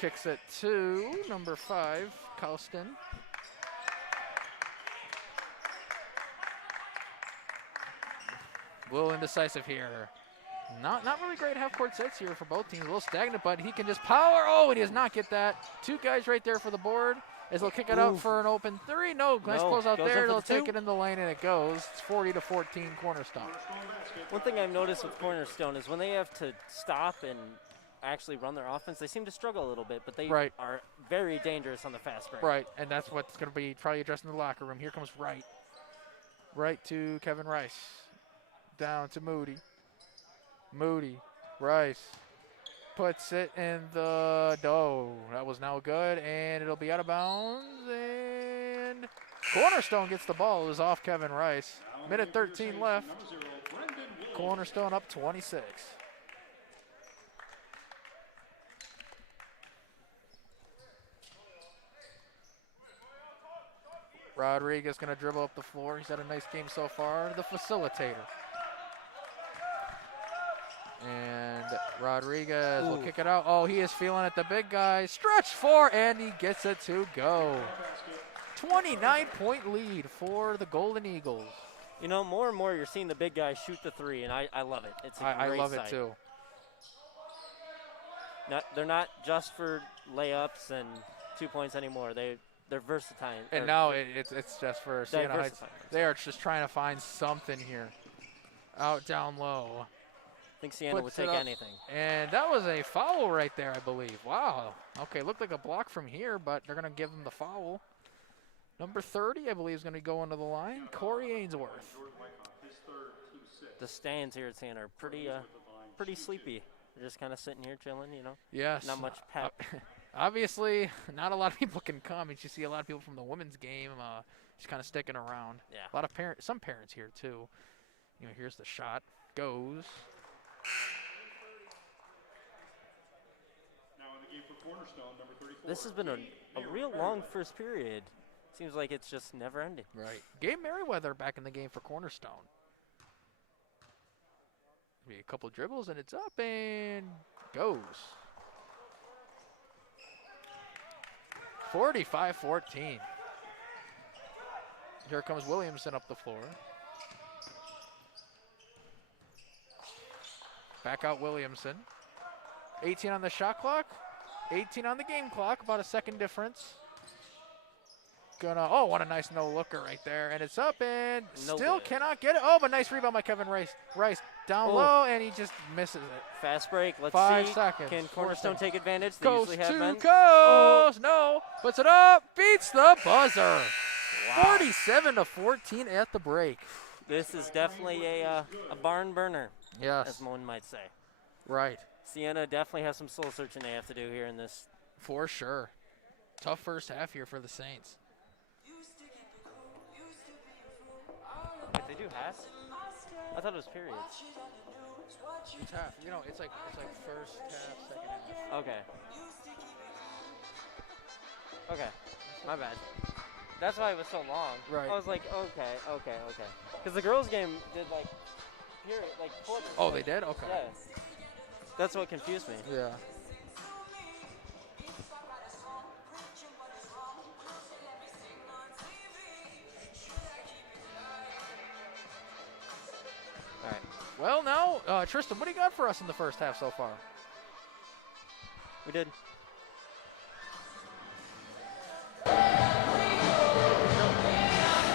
kicks it to number 5, Costin. A little indecisive here. Not really great half-court sets here for both teams. A little stagnant, but he can just power. Oh, and he does not get that. 2 guys right there for the board. As they'll kick it out for an open 3. No, nice close out goes there. in for They'll the take 2. it in the lane, and it goes. It's 40-14 Cornerstone. One thing I've noticed with Cornerstone is when they have to stop and actually run their offense, they seem to struggle a little bit, but they Right. are very dangerous on the fast break. Right, and that's what's going to be probably addressed in the locker room. Here comes Wright. Right to Kevin Rice. Down to Moody. Moody. Rice. Puts it in the dough. That was now good, and it'll be out of bounds. And Cornerstone gets the ball. It was off Kevin Rice. Minute 13 left. Cornerstone up 26. Rodriguez going to dribble up the floor. He's had a nice game so far. The facilitator. And Rodriguez will kick it out. Oh, he is feeling it. The big guy. Stretch 4, and he gets it to go. 29-point lead for the Golden Eagles. You know, more and more you're seeing the big guys shoot the 3, and I love it. It's a I great love sight. it too. They're not just for layups and 2 points anymore. They're versatile. And now it's just for Siena Heights. Diversifying. They are just trying to find something here. Out down low. I think Siena would Puts it take up. anything. And that was a foul right there, I believe. Wow. Okay, looked like a block from here, but they're going to give him the foul. Number 30, I believe, is going to go into the line. Corey Ainsworth. The stands here at Siena are pretty sleepy. They're just kind of sitting here chilling, you know. Yes. Not much pep. Obviously, not a lot of people can come. You see a lot of people from the women's game just kind of sticking around. Yeah. A lot of some parents here, too. You know, here's the shot. Goes. Now in the game for Cornerstone, number 34. This has been a real long first period. Seems like it's just never ending. Right. Gabe Merriweather back in the game for Cornerstone. Maybe a couple dribbles and it's up and goes. 45-14. Here comes Williamson up the floor. Back out Williamson. 18 on the shot clock. 18 on the game clock. About a second difference. Oh, what a nice no-looker right there. And it's up and still cannot get it. Oh, but nice rebound by Kevin Rice. Down low, and he just misses it. Fast break. Let's 5 see. seconds. Can Cornerstone take advantage? They Coast usually have to men. coast. No. Puts it up. Beats the buzzer. Wow. 47-14 at the break. This is definitely a barn burner, Yes. as one might say. Right. Siena definitely has some soul searching they have to do here in this. For sure. Tough first half here for the Saints. If they do half, I thought it was periods. It's half. You know, it's like first half, second half. Okay, my bad. That's why it was so long. Right. I was like, okay. Because the girls' game did like quarters. Oh, they did? Okay. Yeah. That's what confused me. Yeah. All right. Well, now, Tristan, what do you got for us in the first half so far? We did.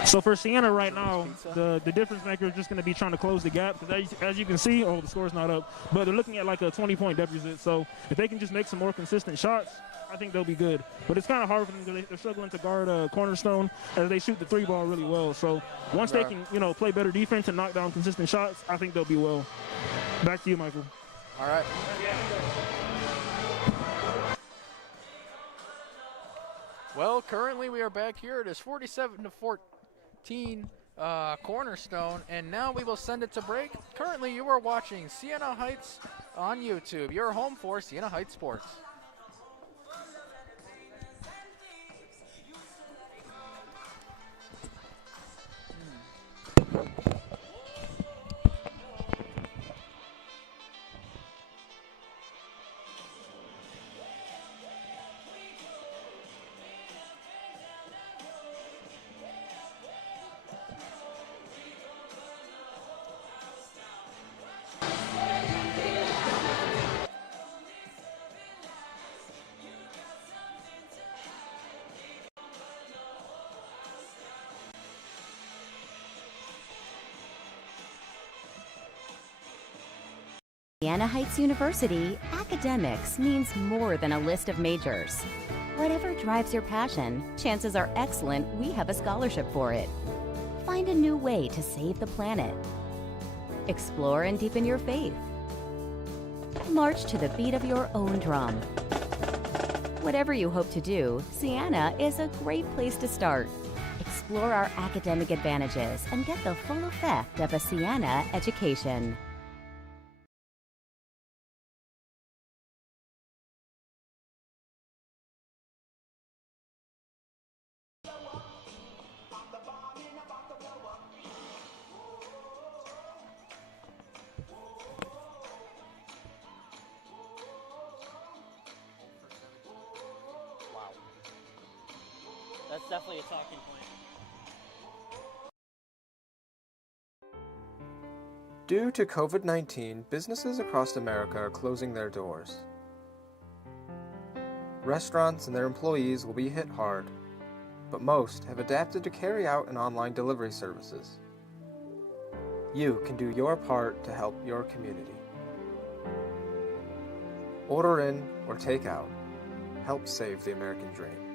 So for Siena right now, the difference maker is just going to be trying to close the gap. Because as you can see, the score's not up, but they're looking at like a 20-point deficit. So if they can just make some more consistent shots, I think they'll be good. But it's kind of hard for them because they're struggling to guard Cornerstone as they shoot the three ball really well. So once they can, play better defense and knock down consistent shots, I think they'll be well. Back to you, Michael. All right. Well, currently we are back here. It is 47-14 Cornerstone, and now we will send it to break. Currently, you are watching Siena Heights on YouTube. Your home for Siena Heights Sports. Siena Heights University, academics means more than a list of majors. Whatever drives your passion, chances are excellent we have a scholarship for it. Find a new way to save the planet. Explore and deepen your faith. March to the beat of your own drum. Whatever you hope to do, Siena is a great place to start. Explore our academic advantages and get the full effect of a Siena education. That's definitely a talking point. Due to COVID-19, businesses across America are closing their doors. Restaurants and their employees will be hit hard, but most have adapted to carry out and online delivery services. You can do your part to help your community. Order in or take out. Help save the American dream.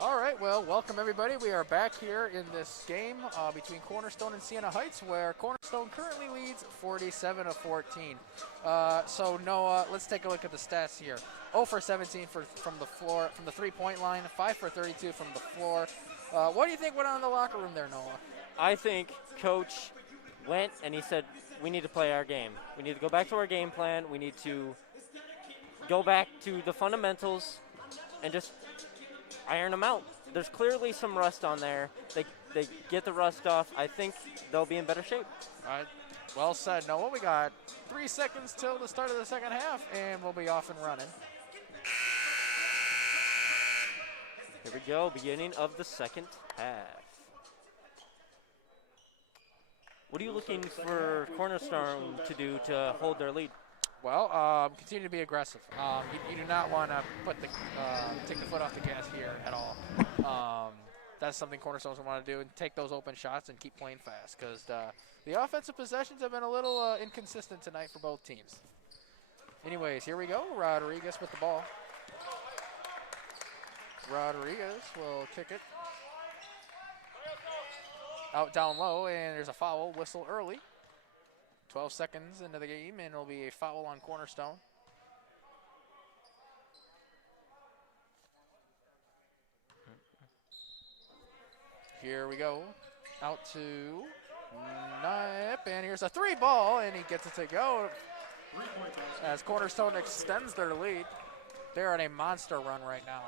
All right, well, welcome everybody. We are back here in this game between Cornerstone and Siena Heights, where Cornerstone currently leads 47-14. So Noah, let's take a look at the stats here. 0 for 17 from the floor, from the three-point line, 5 for 32 from the floor. What do you think went on in the locker room there, Noah? I think Coach went and he said, we need to play our game. We need to go back to our game plan. We need to go back to the fundamentals and just iron them out. There's clearly some rust on there. They get the rust off. I think they'll be in better shape. All right, well said, Noah. We got 3 seconds till the start of the second half, and we'll be off and running. Here we go, beginning of the second half. What are you looking for Cornerstone to do to hold their lead? Well, continue to be aggressive. You do not want to take the foot off the gas here at all. That's something Cornerstone's want to do, and take those open shots and keep playing fast, because the offensive possessions have been a little inconsistent tonight for both teams. Anyways, here we go. Rodriguez with the ball. Rodriguez will kick it out down low, and there's a foul whistle early. 12 seconds into the game, and it'll be a foul on Cornerstone. Here we go. Out to Nip, and here's a 3-ball, and he gets it to go. As Cornerstone extends their lead. They're on a monster run right now.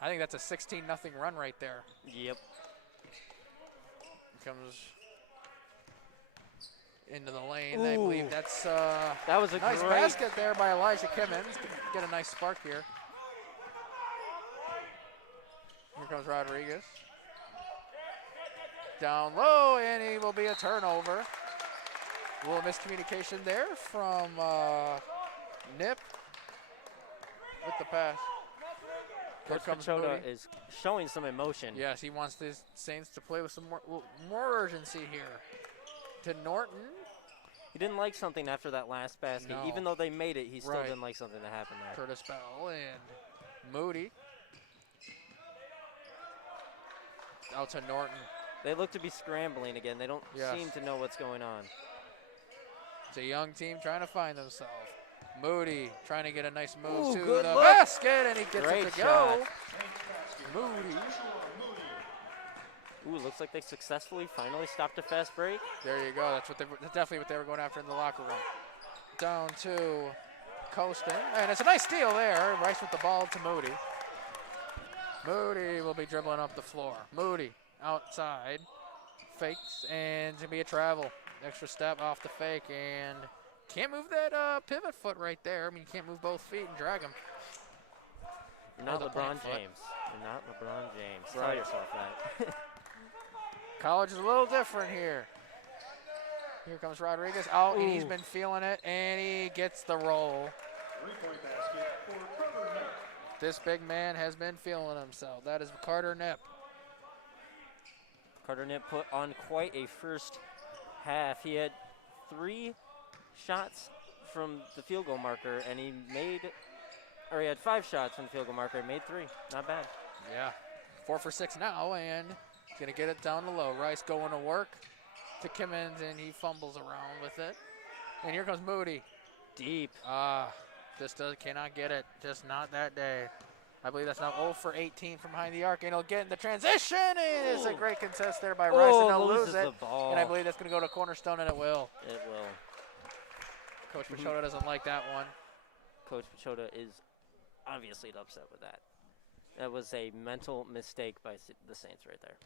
I think that's a 16-0 run right there. Yep. Comes into the lane. I believe that's that was a nice great basket there by Elijah Kimmons. Get a nice spark here. Here comes Rodriguez. Down low, and he will be a turnover. A little miscommunication there from Nip with the pass. Here Coach comes Pachota Moody. is showing some emotion. Yes, he wants the Saints to play with some more urgency here. To Norton. He didn't like something after that last basket. No. Even though they made it, he still Right. didn't like something that happened there. Curtis Bell and Moody. Out to Norton. They look to be scrambling again. They don't Yes. seem to know what's going on. It's a young team trying to find themselves. Moody trying to get a nice move Ooh, to good the look. basket, and he gets Great it to go. shot. Moody. Ooh, looks like they successfully finally stopped a fast break. There you go. That's definitely what they were going after in the locker room. Down to Colston, and it's a nice steal there. Rice with the ball to Moody. Moody will be dribbling up the floor. Moody outside, fakes, and it's gonna be a travel. Extra step off the fake, and can't move that pivot foot right there. I mean, you can't move both feet and drag them. You're not Or the plant LeBron foot. James. You're not LeBron James. Tell Right. yourself that. College is a little different here. Here comes Rodriguez out, and he's been feeling it, and he gets the roll. 3-point basket for Carter Knight. This big man has been feeling himself. That is Carter Knipp. Carter Knipp put on quite a first half. He had 3 shots from the field goal marker, and he had 5 shots from the field goal marker and made 3. Not bad. Yeah, 4 for 6 now, and he's gonna get it down to low. Rice going to work to Kimmons, and he fumbles around with it. And here comes Moody. Deep. Just cannot get it. Just not that day. I believe that's now 0 for 18 from behind the arc, and he'll get in the transition, and it's a great contest there by Rice, and they'll lose loses it. the ball. And I believe that's going to go to Cornerstone, and it will. It will. Coach Pachota doesn't like that one. Coach Pachota is obviously upset with that. That was a mental mistake by the Saints right there.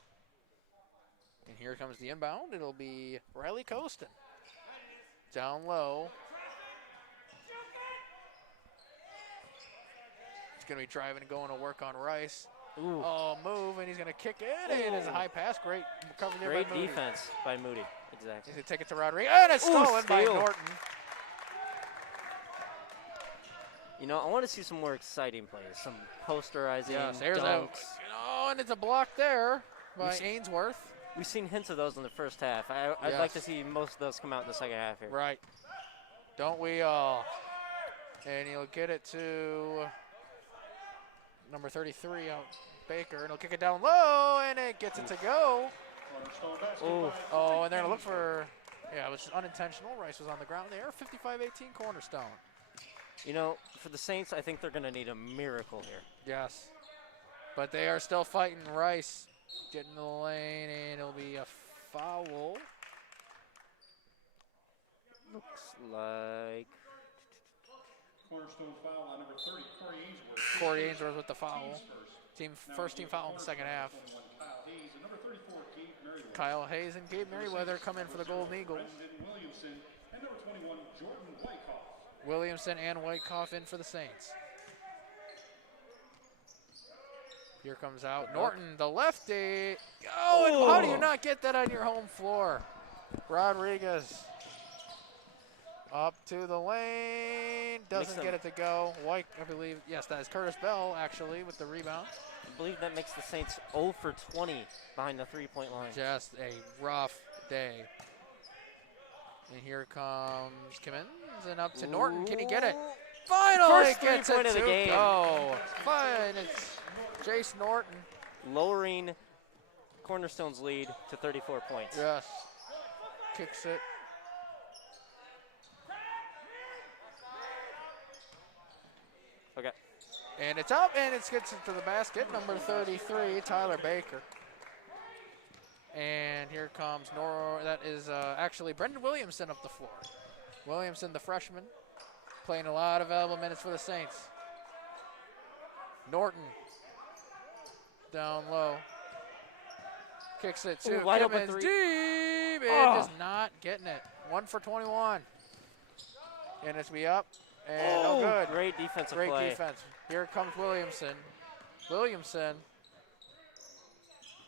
And here comes the inbound. It'll be Riley Colston. Down low. He's going to be driving and going to work on Rice. Ooh. Oh, move, and he's going to kick it. And it's a high pass. Great recovery there Great by Moody. defense by Moody. Exactly. He's going to take it to Rodriguez. And it's Ooh, stolen by steal. Norton. You know, I want to see some more exciting plays, some posterizing Yes, there's dunks. and it's a block there by We've Ainsworth. We've seen hints of those in the first half. I'd Yes. like to see most of those come out in the second half here. Right. Don't we all? And he'll get it to number 33 out Baker, and he'll kick it down low, and it gets it to go. Oh, and they're gonna look for, yeah, it was unintentional. Rice was on the ground there. 55-18 Cornerstone. You know, for the Saints, I think they're gonna need a miracle here. Yes, but they are still fighting. Rice getting in the lane, and it'll be a foul. Looks like Cornerstone foul on number 30, Corey Ainsworth. Corey Ainsworth with the foul. First team foul in the second half. Kyle Hayes and number 34, Gabe Merriweather. Kyle Hayes and Gabe Merriweather come in for the Golden Eagles. Brendan Williamson and number 21, Jordan Wyckoff. Williamson and Wyckoff in for the Saints. Here comes out Norton, the lefty. Oh, and how do you not get that on your home floor? Rodriguez up to the lane, doesn't get it to go. White, I believe, yes, that is Curtis Bell actually with the rebound. I believe that makes the Saints 0 for 20 behind the three-point line. Just a rough day. And here comes Kimmins and up to Norton. Can he get it? Finally First gets it three-point of the to game. go. Fine, it's Jace Norton. Lowering Cornerstone's lead to 34 points. Yes. Kicks it. Okay. And it's up, and it gets into the basket. Number 33, Tyler Baker. And here comes that is actually Brendan Williamson up the floor. Williamson, the freshman, playing a lot of valuable minutes for the Saints. Norton down low. Kicks it to wide open Kimmins three. deep, and just not getting it. 1 for 21. And it's be up, and no good. Great defensive Great play. defense. Here comes Williamson. Williamson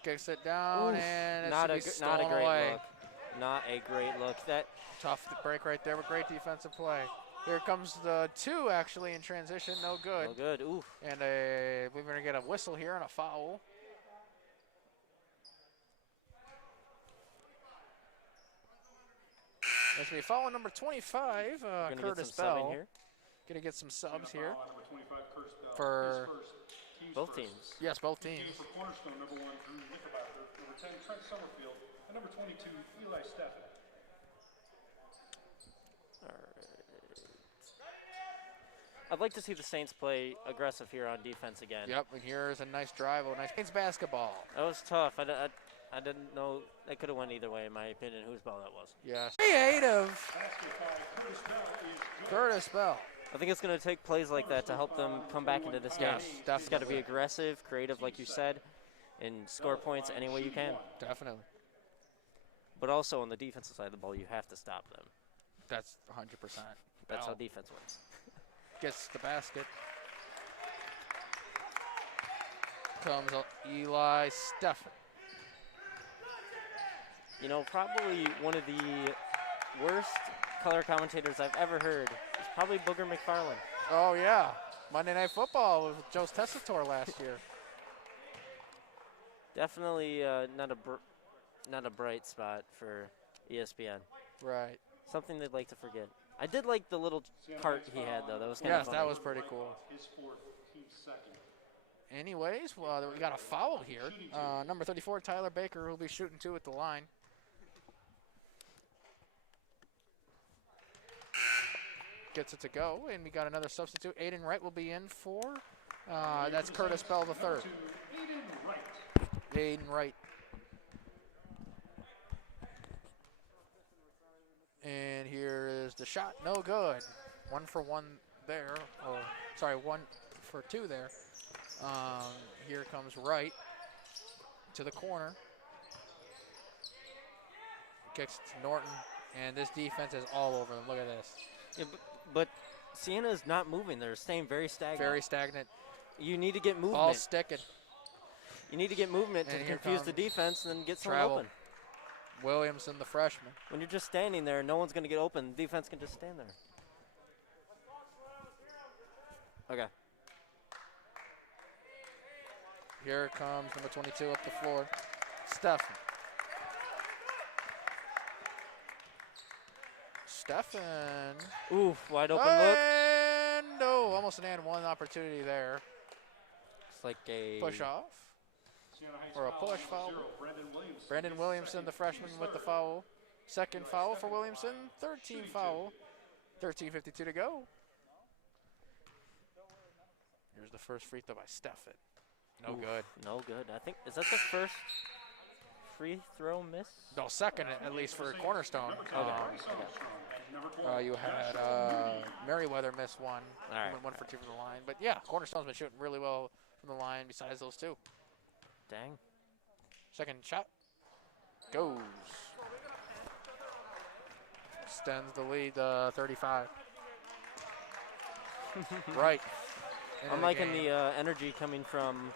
kicks it down, and it's Not a great away. look. Not a great look. That Tough break right there, but great defensive play. Here comes the two actually in transition, no good. no good. Oof. And we're going to get a whistle here and a foul. That's going to be foul on number 25, Gonna get Curtis some sub in Bell. here. Going to get some subs here Number 25, Curtis Bell. for, Both teams. yes, both teams. For Cornerstone, number 1, Drew Knickerbocker. Number 10, Trent Summerfield. And number 22, Eli Steffen. I'd like to see the Saints play aggressive here on defense again. Yep, and here's a nice drive, a nice Saints basketball. That was tough. I didn't know. That could have went either way, in my opinion, whose ball that was. Yes. Creative. Curtis Bell. I think it's going to take plays like that to help them come back into this game. Yes, It's got to definitely. be aggressive, creative, like you said, and score points any way you can. Definitely. But also on the defensive side of the ball, you have to stop them. That's 100%. That's how Bell defense works. gets the basket. Comes Eli Steffen. You know, probably one of the worst color commentators I've ever heard is probably Booger McFarland. Oh, yeah. Monday Night Football with Joe Tessitore last year. Definitely not a bright spot for ESPN. Right. Something they'd like to forget. I did like the little cart he had, though. That was kind of Yes, fun. that was pretty cool. His fourth, team second. Anyways, well, we got a foul here. Number 34, Tyler Baker, will be shooting two at the line. Gets it to go, and we got another substitute. Aiden Wright will be in for, that's Curtis Bell the third. Aiden Wright. And here is the shot, no good. 1 for 1 there, or sorry, 1 for 2 there. Here comes Wright to the corner. Kicks to Norton, and this defense is all over them. Look at this. Yeah, but Siena is not moving. They're staying very stagnant. Very stagnant. You need to get movement. Ball sticking. You need to get movement And to here confuse the comes defense and then get someone travel. open. Williamson, the freshman. When you're just standing there, no one's going to get open. The defense can just stand there. Okay. Here comes number 22 up the floor. Steffen. Oof, wide open look. And no, almost an and one opportunity there. Looks like a push off. Siena Heights Or a foul, push number foul. 0, Brandon Williamson. Brandon Williamson, the freshman, with the foul. Second foul for Williamson. Third team foul. 13:52 to go. Here's the first free throw by Stefan. No good. No good. I think, is that the first free throw miss? No, second at least for Cornerstone. You had Merriweather miss one. All right. Went 1 for 2 from the line. But yeah, Cornerstone's been shooting really well from the line besides those two. Dang. Second shot. Goes. Extends the lead 35. Right. I'm liking the energy coming from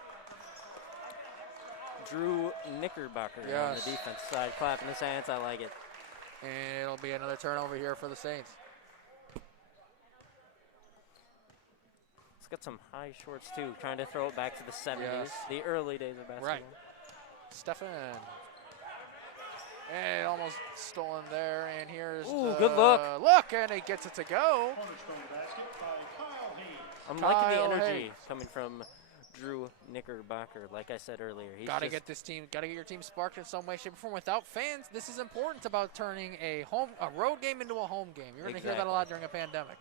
Drew Knickerbocker on the Yes. defense side. Clapping his hands. I like it. And it'll be another turnover here for the Saints. It's got some high shorts too, trying to throw it back to the 70s, Yes. the early days of basketball. Right. Stefan. And almost stolen there. And here's Ooh, good look. Look, and he gets it to go. Cornerstone basket by Kyle Hayes. I'm liking the Kyle energy Hayes. coming from Drew Knickerbocker. Like I said earlier, he's Got to just- get this team, got to get your team sparked in some way, shape, or form. Without fans, this is important about turning a road game into a home game. You're going to hear that a lot during a pandemic.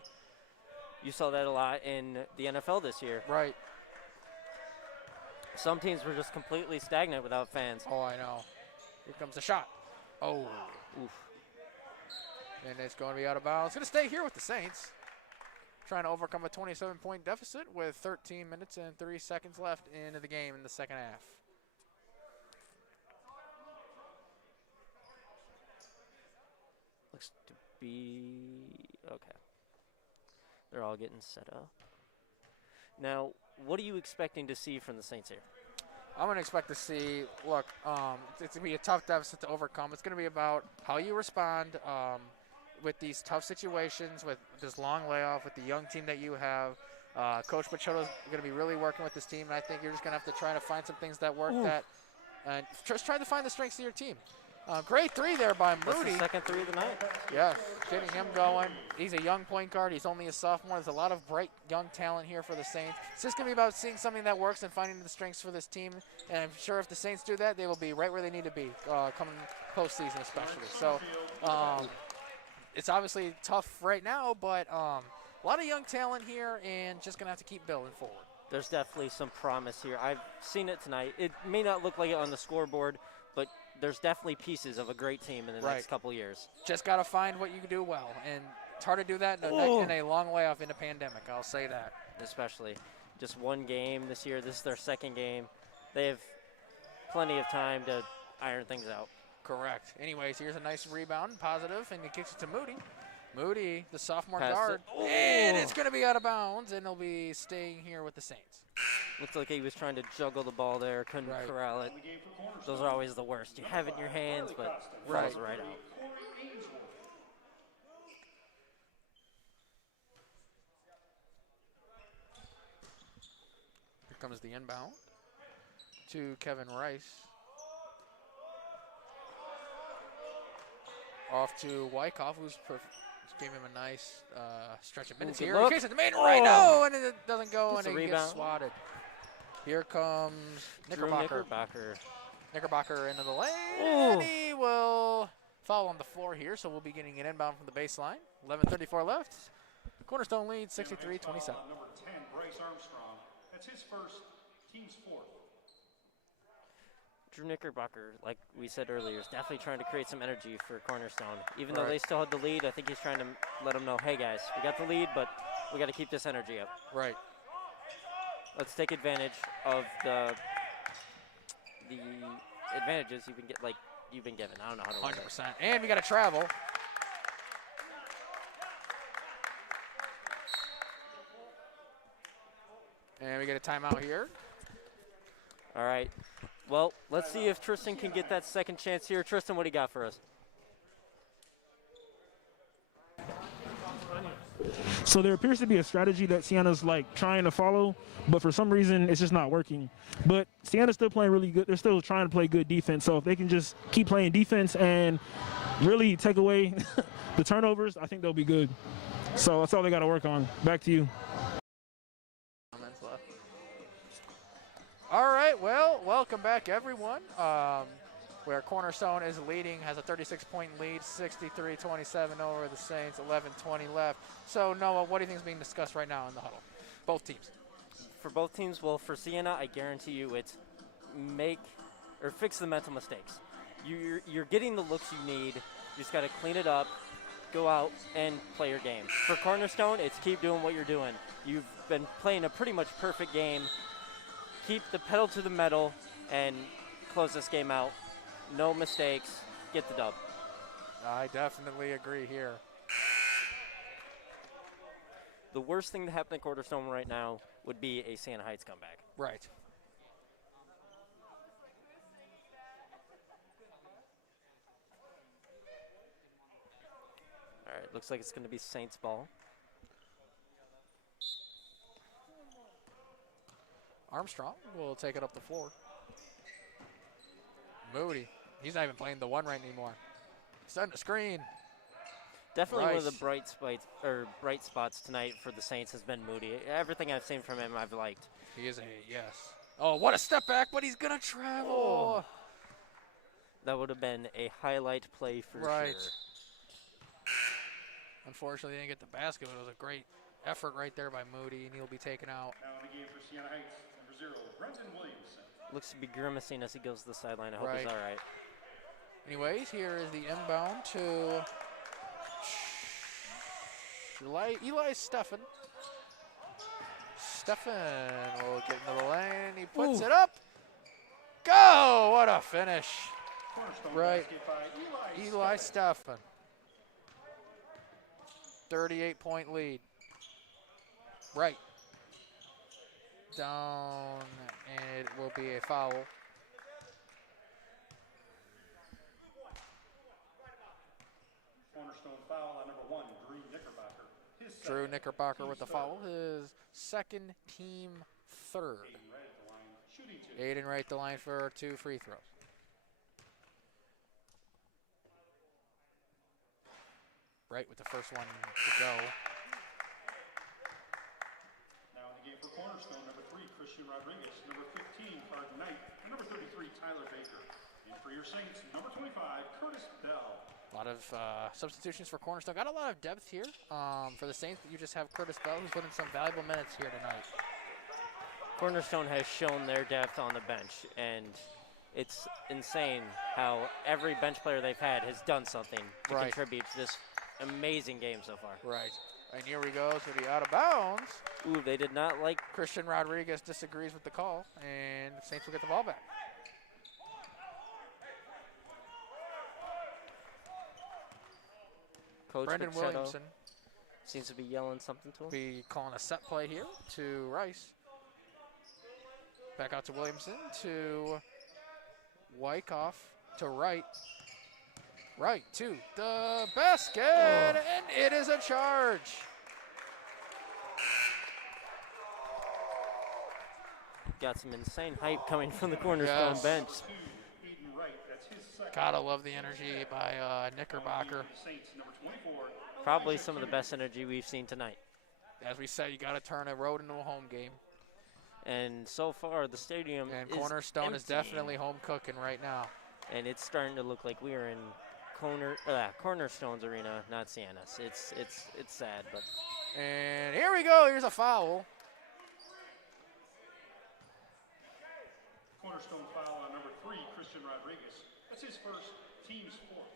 You saw that a lot in the NFL this year. Right. Some teams were just completely stagnant without fans. Oh, I know. Here comes the shot. Oh. Oof. And it's going to be out of bounds. It's going to stay here with the Saints. Trying to overcome a 27-point deficit with 13 minutes and 3 seconds left into the game in the second half. Looks to be okay. They're all getting set up. Now, what are you expecting to see from the Saints here? I'm going to expect to see, look, it's going to be a tough deficit to overcome. It's going to be about how you respond with these tough situations, with this long layoff, with the young team that you have. Coach Pachoto's going to be really working with this team, and I think you're just going to have to try to find some things that work and just try to find the strengths of your team. Great three there by That's Moody. the second three of the night. Yes, getting him going. He's a young point guard. He's only a sophomore. There's a lot of bright young talent here for the Saints. It's just going to be about seeing something that works and finding the strengths for this team. And I'm sure if the Saints do that, they will be right where they need to be coming postseason especially. So it's obviously tough right now, but a lot of young talent here and just going to have to keep building forward. There's definitely some promise here. I've seen it tonight. It may not look like it on the scoreboard, but there's definitely pieces of a great team in the next couple years. Just got to find what you can do well, and it's hard to do that in a long layoff in a pandemic, I'll say that. Especially just one game this year. This is their second game. They have plenty of time to iron things out. Correct. Anyways, here's a nice rebound, positive, and he kicks it to Moody. Moody, the sophomore Pass guard, it. and it's going to be out of bounds, and he'll be staying here with the Saints. Looks like he was trying to juggle the ball there, couldn't corral it. Those are always the worst. You have it in your hands, but it falls right out. Here comes the inbound to Kevin Rice. Off to Wyckoff, who's gave him a nice stretch of minutes here. He kicks it to Maiden right now, and it doesn't go, Just and a he rebound. gets swatted. Here comes Drew Knickerbocker. Knickerbocker into the lane, Ooh. and he will foul on the floor here, so we'll be getting an inbound from the baseline. 11:34 left. Cornerstone leads 63-27. Number 10, Bryce Armstrong. That's his first, team's fourth. Drew Knickerbocker, like we said earlier, is definitely trying to create some energy for Cornerstone. Even though they still had the lead, I think he's trying to let them know, hey guys, we got the lead, but we got to keep this energy up. Right. Let's take advantage of the advantages you've been given. I don't know how to word it. 100%. And we got to travel. And we get a timeout here. All right. Well, let's see if Tristan can get that second chance here. Tristan, what do you got for us? So there appears to be a strategy that Siena's like trying to follow, but for some reason it's just not working. But Siena's still playing really good. They're still trying to play good defense. So if they can just keep playing defense and really take away the turnovers, I think they'll be good. So that's all they got to work on. Back to you. welcome back, everyone. Where Cornerstone is leading, has a 36-point lead, 63-27 over the Saints, 11:20 left. So, Noah, what do you think is being discussed right now in the huddle? Both teams. For both teams, well, for Siena, I guarantee you it's fix the mental mistakes. You're getting the looks you need. You just got to clean it up, go out, and play your game. For Cornerstone, it's keep doing what you're doing. You've been playing a pretty much perfect game. Keep the pedal to the metal and close this game out. No mistakes. Get the dub. I definitely agree here. The worst thing to happen to Cornerstone right now would be a Siena Heights comeback. Right. All right, looks like it's going to be Saints ball. Armstrong will take it up the floor. Moody, he's not even playing the one right anymore. Setting a screen. Definitely one of the Rice. bright spots tonight for the Saints has been Moody. Everything I've seen from him, I've liked. He is yes. Oh, what a step back, but he's going to travel. Oh. That would have been a highlight play for Right. sure. Unfortunately, he didn't get the basket, but it was a great effort right there by Moody, and he'll be taken out. Now in the game for Siena Heights, number 0, Brendan Williamson. Looks to be grimacing as he goes to the sideline. I hope Right. he's all right. Anyways, here is the inbound to Eli Steffen. Steffen will get into the lane. He puts it up. Go! What a finish. Cornerstone Right. basket by Eli Steffen. 38-point lead. Right. Down, and it will be a foul. Cornerstone foul on number 1, Drew Knickerbocker. His Drew second, Knickerbocker team's with the third. foul. His second, team third. Aiden Red at the line, shooting 2. Aiden right the line for 2 free throws. Right with the first one to go. Now in the game for Cornerstone, number 3, Christian Rodriguez, number 15, Card Knight, and number 33, Tyler Baker. And for your Saints, number 25, Curtis Bell. A lot of substitutions for Cornerstone. Got a lot of depth here. For the Saints, you just have Curtis Bell, who's put in some valuable minutes here tonight. Cornerstone has shown their depth on the bench, and it's insane how every bench player they've had has done something to Right. contribute to this amazing game so far. Right. And here we go. It's going to be out of bounds. Ooh, they did not like. Christian Rodriguez disagrees with the call, and Saints will get the ball back. Coach Brendan Pichetto Williamson seems to be yelling something to him. be calling a set play here to Rice. Back out to Williamson, to Wyckoff, to Wright. Right to the basket, and it is a charge. Got some insane hype coming from the Cornerstone Yes. bench. 2, Aiden Wright, that's his second. Gotta love the energy by Knickerbocker. Saints, number 24. Probably some of the best energy we've seen tonight. As we said, you gotta turn a road into a home game. And so far, the stadium And is Cornerstone is empty. definitely home cooking right now. And it's starting to look like we are in Cornerstone's arena, not Siena's. It's sad, but And here we go, here's a foul. Cornerstone foul on number 3, Christian Rodriguez. That's his first, team's 4th.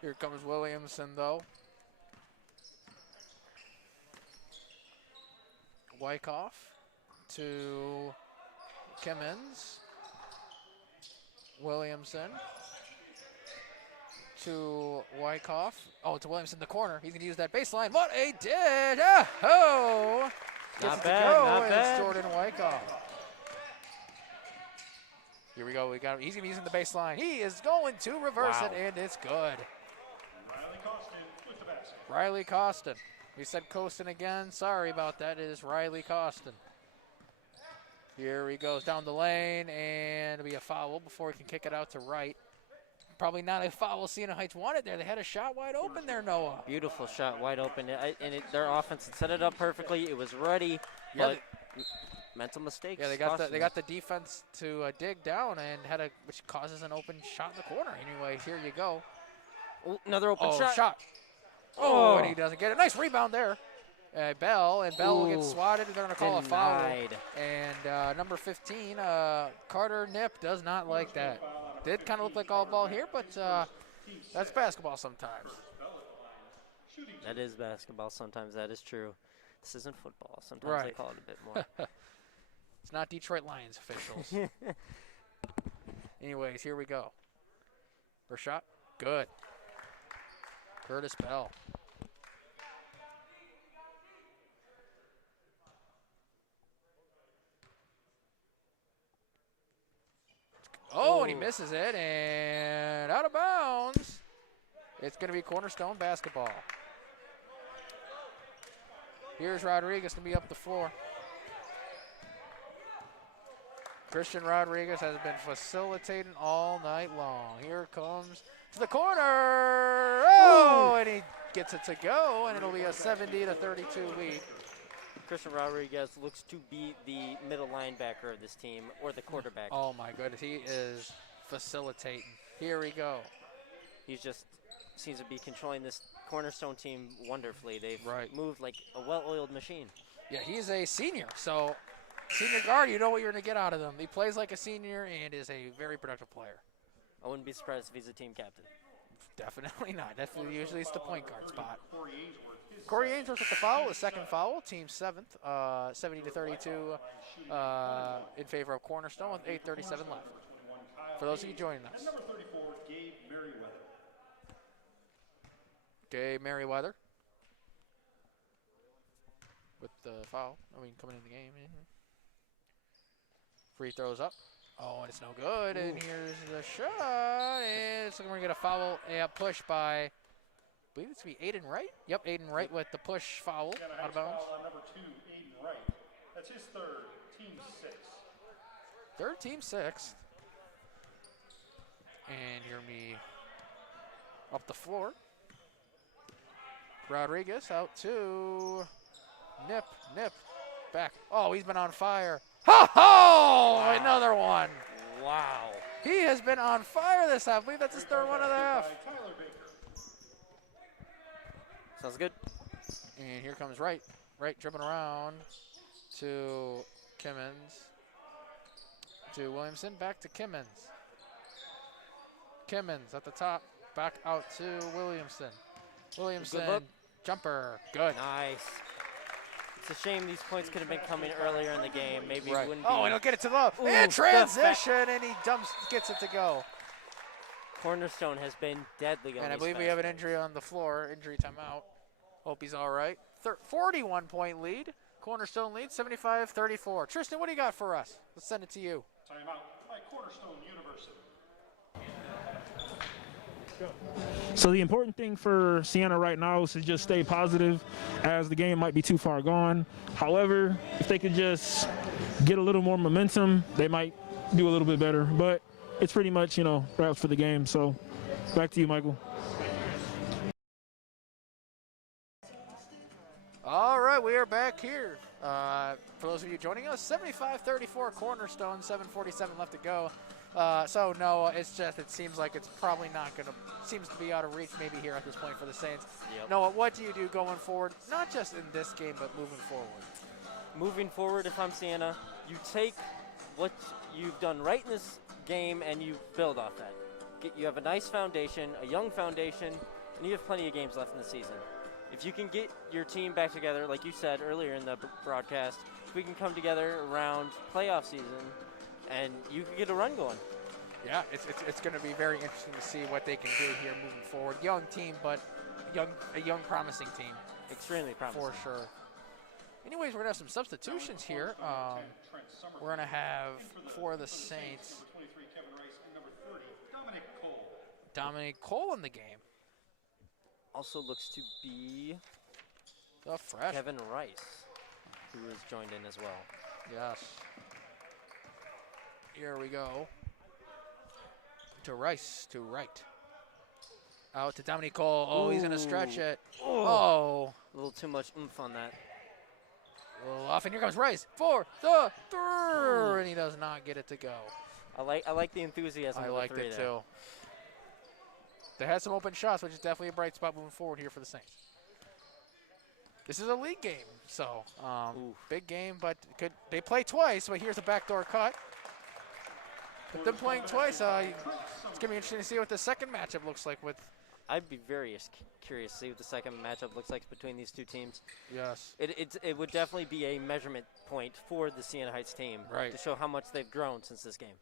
Here comes Williamson, though. Wyckoff to Kimmins. Williamson to Wyckoff. Oh, to Williamson in the corner. He's going to use that baseline. What a did! Oh! Gets Not it bad, to go, not and bad. it's Jordan Wyckoff. Here we go. He's going to be using the baseline. He is going to reverse Wow. it, and it's good. Riley Costin with the basket. Riley Costin. We said Costin again. Sorry about that. It is Riley Costin. Here he goes down the lane, and it'll be a foul before he can kick it out to right. probably not a foul Siena Heights wanted there. They had a shot wide open there, Noah. Beautiful shot, wide open. Their offense had set it up perfectly. It was ready, Yeah, but mental mistakes. Yeah, they got the defense to dig down and which causes an open shot in the corner. Anyway, here you go. Ooh, another open shot. Oh, and he doesn't get it. Nice rebound there. Bell will get swatted. They're going to call a foul. And number 15, Carter Nip, does not like that. Did kind of look like all ball here, but that's basketball sometimes. That is basketball sometimes. That is true. This isn't football. Sometimes they call it a bit more. It's not Detroit Lions officials. Anyways, here we go. First shot. Good. Curtis Bell. Oh, and he misses it, and out of bounds. It's going to be Cornerstone basketball. Here's Rodriguez to be up the floor. Christian Rodriguez has been facilitating all night long. Here comes to the corner. Oh, and he gets it to go, and it'll be a 70-32 lead. Christian Rodriguez looks to be the middle linebacker of this team, or the quarterback. Oh, my goodness. He is facilitating. Here we go. He just seems to be controlling this Cornerstone team wonderfully. They've moved like a well-oiled machine. Yeah, he's a senior. So, senior guard, you know what you're going to get out of him. He plays like a senior and is a very productive player. I wouldn't be surprised if he's a team captain. Definitely not. Definitely, usually it's the point guard spot. Corey Ainsworth with the foul, the second foul, team 7th, 70-32 in favor of Cornerstone with 8:37 left. For those of you joining us. Number 34, Gabe Merriweather. Gabe Merriweather with the foul. Coming in the game. Free throws up. Oh, and it's no good. Ooh. And here's the shot. And we're going to get a foul, push by, I believe it's going to be Aiden Wright. Yep, Aiden Wright with the push foul out of bounds. Foul on number 2, Aiden Wright. That's his third, team 6. Third, team 6. And hear me up the floor. Rodriguez out to Nip, back. Oh, he's been on fire. Ho-ho! Wow. Another one. Wow. He has been on fire this half. I believe that's his third one of the half. Sounds good. And here comes Wright. Wright dribbling around to Kimmons. To Williamson, back to Kimmons. Kimmons at the top, back out to Williamson. Williamson, jumper, good. Nice. It's a shame these points could have been coming earlier in the game. Maybe it wouldn't be. Oh, and he'll get it to the and transition, and he gets it to go. Cornerstone has been deadly on And I believe we have an injury on the floor, injury timeout. Hope he's all right. 41-point lead. Cornerstone lead, 75-34. Tristan, what do you got for us? Let's send it to you. Timeout by Cornerstone University. So the important thing for Siena right now is to just stay positive, as the game might be too far gone. However, if they could just get a little more momentum, they might do a little bit better. But it's pretty much, wraps for the game. So back to you, Michael. All right, we are back here. For those of you joining us, 75-34 Cornerstone, 7:47 left to go. So no, it seems like it's probably not going to, seems to be out of reach maybe here at this point for the Saints. Yep. Noah, what do you do going forward, not just in this game, but moving forward? Moving forward, if I'm Siena, you take what you've done right in this game and you build off that. You have a nice foundation, a young foundation, and you have plenty of games left in the season. If you can get your team back together, like you said earlier in the broadcast, if we can come together around playoff season, and you can get a run going. Yeah, it's going to be very interesting to see what they can do here moving forward. Young team, but a young promising team. Extremely promising. For sure. Anyways, we're going to have some substitutions here. We're going to have, for the Saints, Dominic Cole in the game. Also looks to be the fresh Kevin Rice, who has joined in as well. Yes. Here we go. To Rice, to right. Out to Dominique Cole. Oh, he's going to stretch Ooh. it. Oh. A little too much oomph on that. A little off, and here comes Rice for the third, and he does not get it to go. I like the enthusiasm. I of liked the three it there. too. They had some open shots, which is definitely a bright spot moving forward here for the Saints. This is a league game, so big game, but they play twice, but here's a backdoor cut. With them playing twice, it's going to be interesting to see what the second matchup looks like with. I'd be very curious to see what the second matchup looks like between these two teams. Yes. It would definitely be a measurement point for the Siena Heights team to show how much they've grown since this game.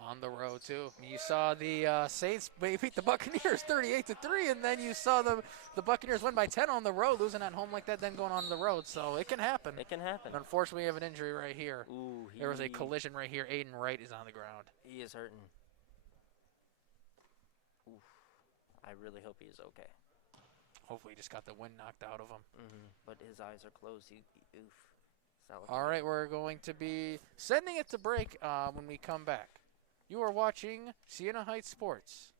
On the road, too. You saw the Saints beat the Buccaneers 38-3, and then you saw the Buccaneers win by 10 on the road, losing at home like that, then going on the road. So it can happen. It can happen. And unfortunately, we have an injury right here. Ooh, there was a collision right here. Aiden Wright is on the ground. He is hurting. Oof. I really hope he is okay. Hopefully, he just got the wind knocked out of him. But his eyes are closed. Oof. All right, we're going to be sending it to break when we come back. You are watching Siena Heights Sports.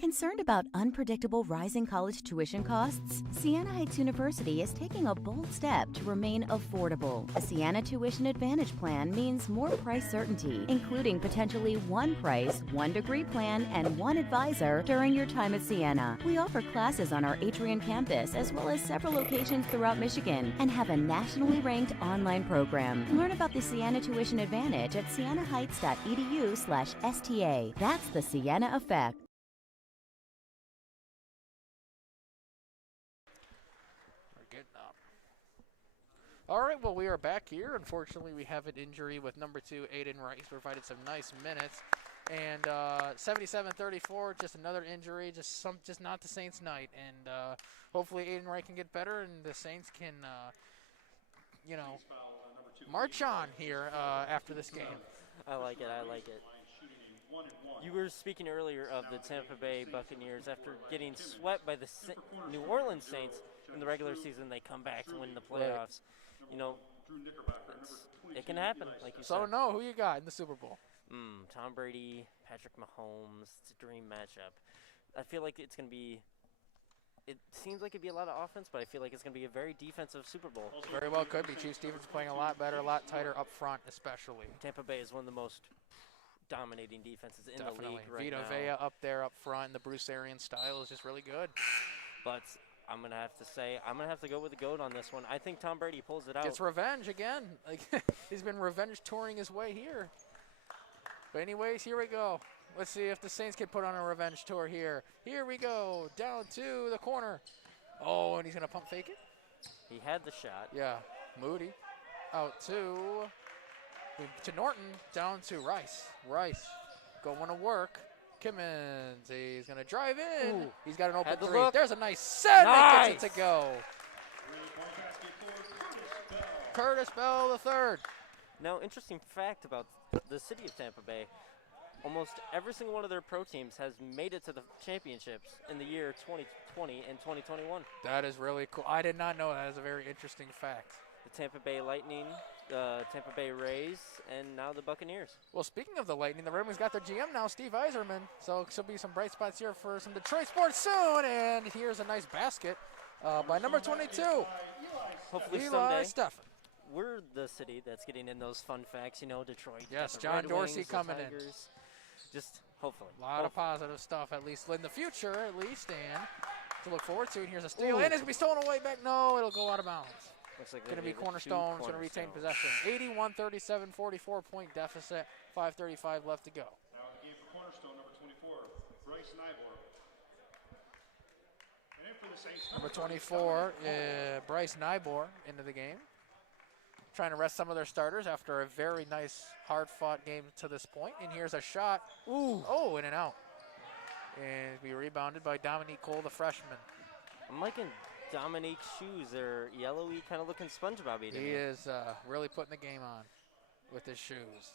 Concerned about unpredictable rising college tuition costs? Siena Heights University is taking a bold step to remain affordable. The Siena Tuition Advantage Plan means more price certainty, including potentially one price, one degree plan, and one advisor during your time at Siena. We offer classes on our Atrium campus as well as several locations throughout Michigan and have a nationally ranked online program. Learn about the Siena Tuition Advantage at sienaheights.edu/STA. That's the Siena Effect. All right, well, we are back here. Unfortunately, we have an injury with number 2, Aiden Wright. He's provided some nice minutes. And 77-34, just another injury, just not the Saints' night. And hopefully Aiden Wright can get better and the Saints can, march on here after this game. I like it. You were speaking earlier of the Tampa Bay Buccaneers. After getting swept by the New Orleans Saints in the regular season, they come back to win the playoffs. It can happen, like you said. So, no, who you got in the Super Bowl? Tom Brady, Patrick Mahomes. It's a dream matchup. I feel like it's going to be – it seems like it'd be a lot of offense, but I feel like it's going to be a very defensive Super Bowl. Very well could be. Chiefs defense playing a lot better, a lot tighter up front especially. Tampa Bay is one of the most dominating defenses in the league right Vita now. Vea up there up front, and the Bruce Arians style is just really good. But I'm going to have to say, I'm going to have to go with the GOAT on this one. I think Tom Brady pulls it out. Gets revenge again. He's been revenge touring his way here. But anyways, here we go. Let's see if the Saints can put on a revenge tour here. Here we go, down to the corner. Oh, and he's going to pump fake it? He had the shot. Yeah, Moody. Out to Norton, down to Rice. Rice going to work. Kimmons, he's going to drive in. Ooh. He's got an open the three. look. There's a nice set. Nice. He gets it to go. Curtis Bell the third. Now, interesting fact about the city of Tampa Bay. Almost every single one of their pro teams has made it to the championships in the year 2020 and 2021. That is really cool. I did not know that. That's a very interesting fact. The Tampa Bay Lightning, the Tampa Bay Rays, and now the Buccaneers. Well, speaking of the Lightning, the Red Wings got their GM now, Steve Yzerman. So there'll be some bright spots here for some Detroit sports soon. And here's a nice basket by number 22. Hopefully Eli someday. Steffen. We're the city that's getting in those fun facts, Detroit. Yes, the John Red Dorsey Wings, coming the in. Tigers. Just hopefully. A lot of positive stuff, at least in the future, at least, and to look forward to. And here's a steal, Ooh. and it's going to be stolen away back. No, it'll go out of bounds. Looks like Going to be Cornerstone. It's going to retain possession. 81-37, 44-point deficit, 5:35 left to go. Now the game for Cornerstone, number 24, Bryce Nybor. And in for the Saints, Number 24, Bryce Nybor into the game. Trying to rest some of their starters after a very nice, hard-fought game to this point. And here's a shot. Ooh. Oh, in and out. And it'll be rebounded by Dominique Cole, the freshman. I'm liking Dominique's shoes. They're yellowy, kind of looking SpongeBob-y to me. He is really putting the game on with his shoes.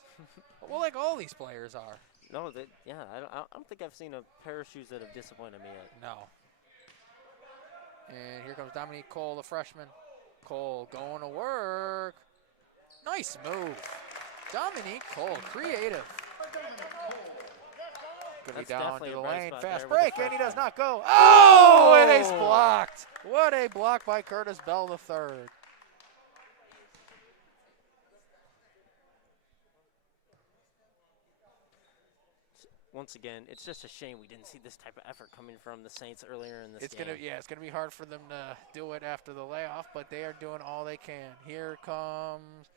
Well, like all these players are. No, I don't think I've seen a pair of shoes that have disappointed me yet. No. And here comes Dominique Cole, the freshman. Cole going to work. Nice move. Dominique Cole, creative. Gonna be That's down to definitely the a bright lane. spot Fast there with the break, and he does freshman. not go. Oh, and he's blocked. What a block by Curtis Bell III. Once again, it's just a shame we didn't see this type of effort coming from the Saints earlier in this It's game. it's gonna be hard for them to do it after the layoff, but they are doing all they can. Here comes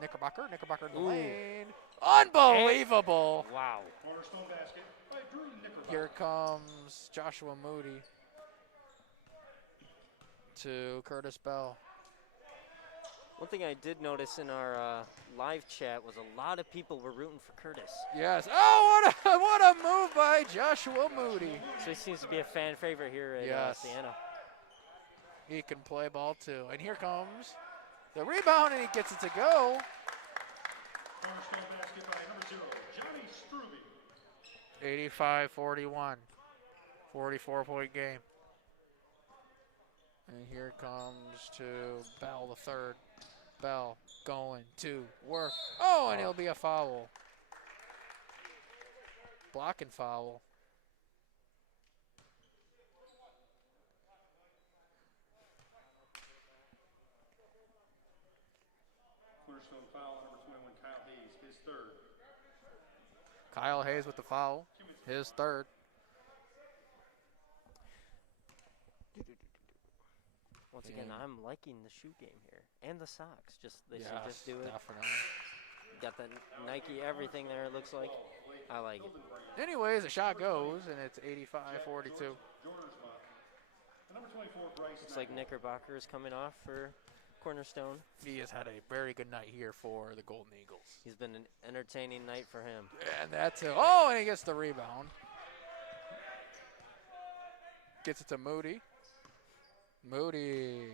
Knickerbocker in the lane. Unbelievable. Wow. Cornerstone basket by Drew Knickerbocker. Here comes Joshua Moody to Curtis Bell. One thing I did notice in our live chat was a lot of people were rooting for Curtis. Yes. Oh, what a move by Joshua Moody. So he seems to be a fan favorite here at Yes. Siena. He can play ball too. And here comes the rebound, and he gets it to go. Cornerstone basket by number 0, Johnny Struby. 85-41. 44-point game. And here comes to Bell III. Bell going to work. Oh, and it'll be a foul. Blocking foul. Cornerstone foul on number 21, Kyle Hayes, his third. Kyle Hayes with the foul. His third. Once again, I'm liking the shoe game here and the socks. They should just do it. Definitely. Got the Nike everything there. It looks like. I like it. Anyways, the shot goes, and it's 85-42. Number 24, Bryce. Looks like Knickerbocker is coming off for Cornerstone. He has had a very good night here for the Golden Eagles. He's been an entertaining night for him. And that's it. Oh, and he gets the rebound. Gets it to Moody. Moody.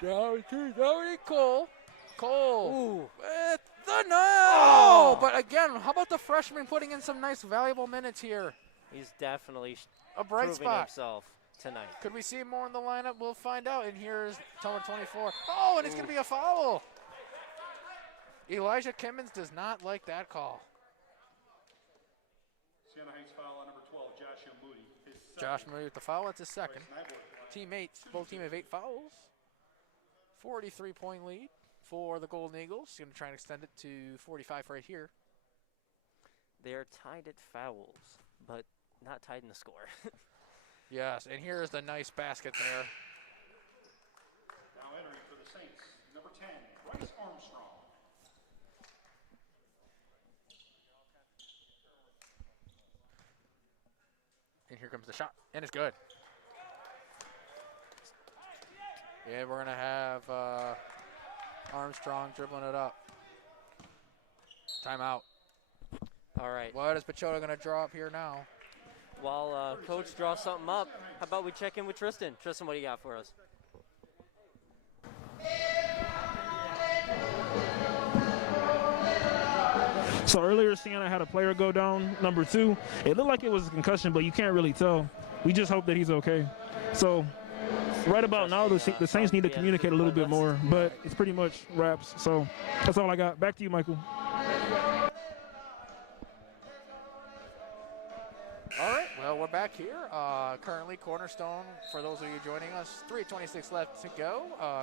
Down to Cole. Cole. With the no! But again, how about the freshman putting in some nice, valuable minutes here? He's definitely A bright proving spot. himself tonight. Could we see more in the lineup? We'll find out. And here's number 24. Oh, and it's going to be a foul. Elijah Kimmons does not like that call. Siena Heights foul on number 12, Joshua Moody, his second. Josh Moody with the foul. That's his second. Bryce Nyborg. Teammates, both team have 8 fouls. 43-point lead for the Golden Eagles. Going to try and extend it to 45 right here. They are tied at fouls, but not tied in the score. Yes, and here's the nice basket there. Now entering for the Saints, number 10, Bryce Armstrong. And here comes the shot, and it's good. Yeah, we're going to have Armstrong dribbling it up. Timeout. All right. What is Pachota going to draw up here now? While Coach draws something up, how about we check in with Tristan? Tristan, what do you got for us? So earlier, Siena had a player go down, number 2. It looked like it was a concussion, but you can't really tell. We just hope that he's okay. So right about now, the Saints need to communicate a little bit more, but it's pretty much wraps. So that's all I got. Back to you, Michael. All right, well, we're back here. Currently, Cornerstone, for those of you joining us, 3:26 left to go.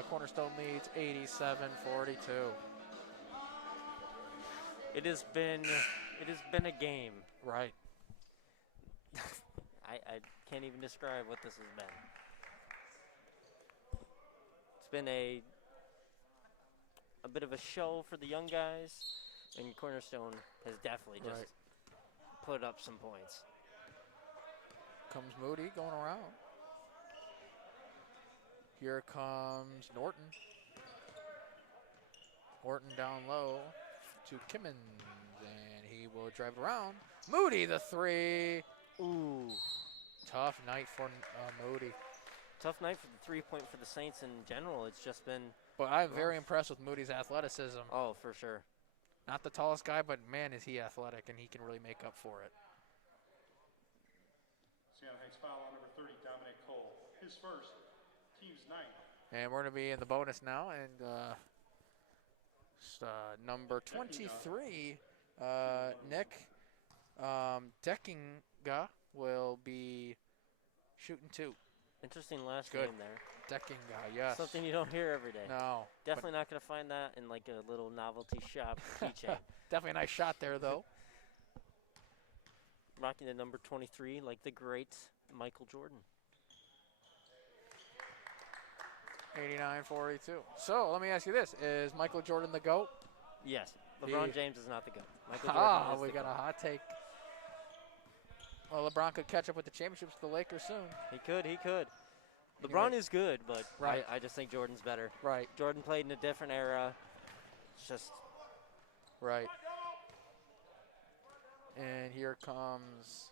Cornerstone leads 87-42. It has been a game. Right. I can't even describe what this has been. It's been a bit of a show for the young guys, and Cornerstone has definitely just put up some points. Comes Moody going around. Here comes Norton. Norton down low to Kimmons, and he will drive around. Moody, the 3. Ooh, tough night for Moody. Tough night for the 3-point for the Saints in general. It's just been. But I'm very impressed with Moody's athleticism. Oh, for sure. Not the tallest guy, but man, is he athletic, and he can really make up for it. Siena Heights foul on number 30, Dominic Cole, his first, team's 9th. And we're going to be in the bonus now, and number 23, Nick Deckinga will be shooting 2. Interesting last Good. name there. Deckinga, yes. Something you don't hear every day. No. Definitely not going to find that in like a little novelty shop keychain. Definitely a nice shot there, though. Rocking the number 23 like the great Michael Jordan. 89-42. So let me ask you this: is Michael Jordan the GOAT? Yes. LeBron James is not the GOAT. Michael Jordan is We the got GOAT. a hot take. Well, LeBron could catch up with the championships with the Lakers soon. He could. LeBron is good, but Right. I just think Jordan's better. Right. Jordan played in a different era. It's just Right. And here comes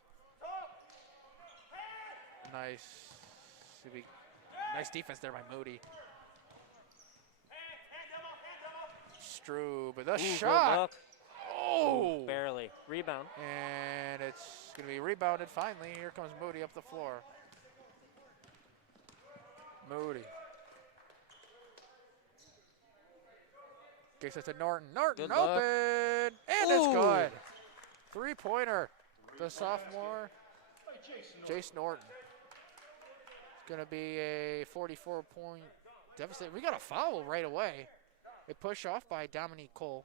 nice defense there by Moody. Strube with a good shot. luck. Oh! Barely. Rebound. And it's going to be rebounded finally. Here comes Moody up the floor. Moody. Gets it to Norton. Norton Good luck. open. And it's good. 3-pointer. The sophomore, Jace Norton. It's going to be a 44-point deficit. We got a foul right away. A push off by Dominique Cole.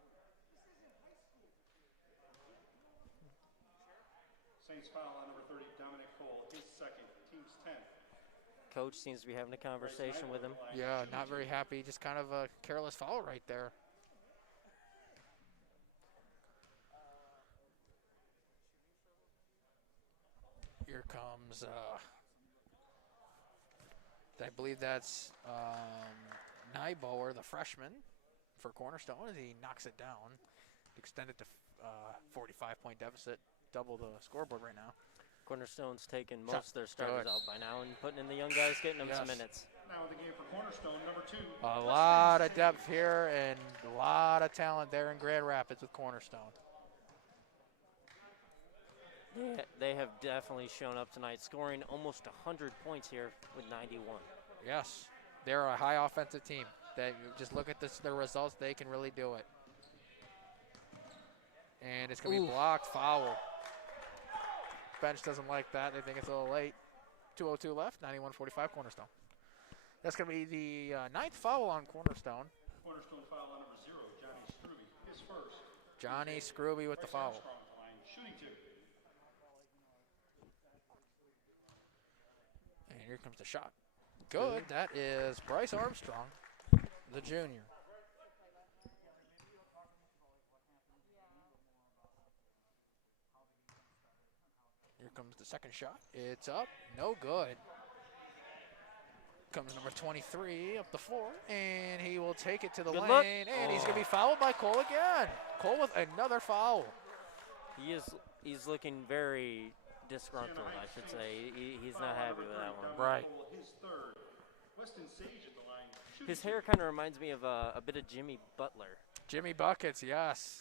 Saints foul on number 30, Dominic Cole, his second, team's 10. Coach seems to be having a conversation with him. Yeah, not very happy. Just kind of a careless foul right there. Here comes, I believe that's Nyboer, the freshman, for Cornerstone, as he knocks it down. Extend it to 45-point deficit, double the scoreboard right now. Cornerstone's taking Shot. most of their starters Good. out by now and putting in the young guys, getting them some Yes. minutes. Now in the game for Cornerstone, number 2. A lot of depth here and a lot of talent there in Grand Rapids with Cornerstone. They have definitely shown up tonight, scoring almost 100 points here with 91. Yes, they're a high offensive team. They just look at their results; they can really do it. And it's going to be blocked, foul. Bench doesn't like that; they think it's a little late. 2:02 left, 91-45 Cornerstone. That's going to be the 9th foul on Cornerstone. Cornerstone foul on number 0, Johnny Scrooby, his first. Johnny Scrooby with the Bryce foul. Armstrong at the line, shooting 2. And here comes the shot. Good. That is Bryce Armstrong, the junior. Here comes the second shot. It's up. No good. Comes number 23 up the floor, and he will take it to the Good lane, luck. and he's going to be fouled by Cole again. Cole with another foul. He's looking very disgruntled, I should say. He's not happy with that one. Right. His third. Weston Sage at the line, shooting His 2. hair kind of reminds me of a bit of Jimmy Butler. Jimmy Buckets, yes.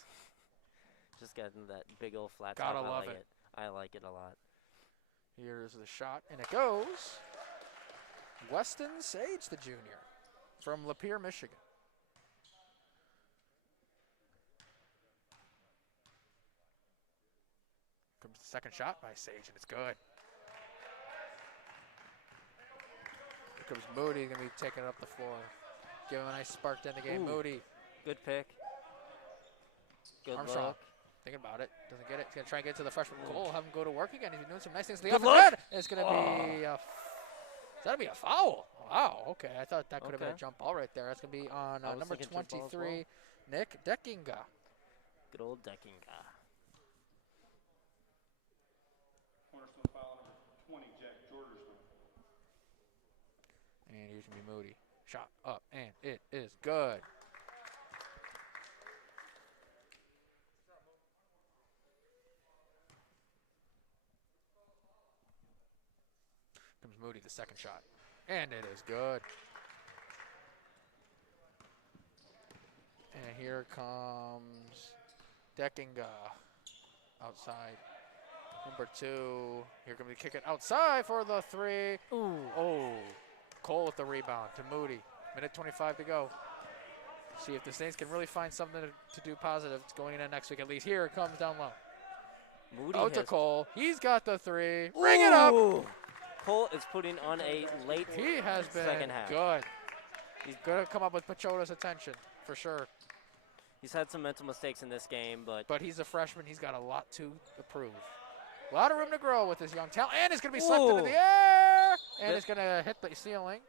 Just got that big old flat Gotta top. love I like it. I like it a lot. Here's the shot, and it goes. Weston Sage, the junior, from Lapeer, Michigan. Comes the second shot by Sage, and it's good. Here comes Moody, going to be taking it up the floor. Give him a nice spark to end the game. Ooh. Moody, Good pick. Good Armstrong, luck. thinking about it. Doesn't get it. He's going to try and get to the freshman goal, have him go to work again. He's been doing some nice things to the Good offensive luck. end. And it's going to be that'll be a foul. Wow, okay. I thought that could have been a Okay. jump ball right there. That's going to be on I was number thinking jump ball as 23, Nick Deckinga. Good old Deckinga. Cornerstone foul number 20, Jack Jordersman. And here's going to be Moody. Shot up, and it is good. Comes Moody, the second shot. And it is good. And here comes Deckinga outside. Number 2. Here comes the kick it outside for the 3. Ooh. Oh. Cole with the rebound to Moody. Minute 25 to go. See if the Saints can really find something to do positive. It's going into next week at least. Here it comes down low. Moody Out to has. Cole. He's got the three. Ring it up. Ooh. Cole is putting on a late He has been second half. good. He's going to come up with Pachota's attention, for sure. He's had some mental mistakes in this game, but He's a freshman. He's got a lot to improve. A lot of room to grow with his young talent. And it's going to be swept into the air. And it's going to hit the ceiling.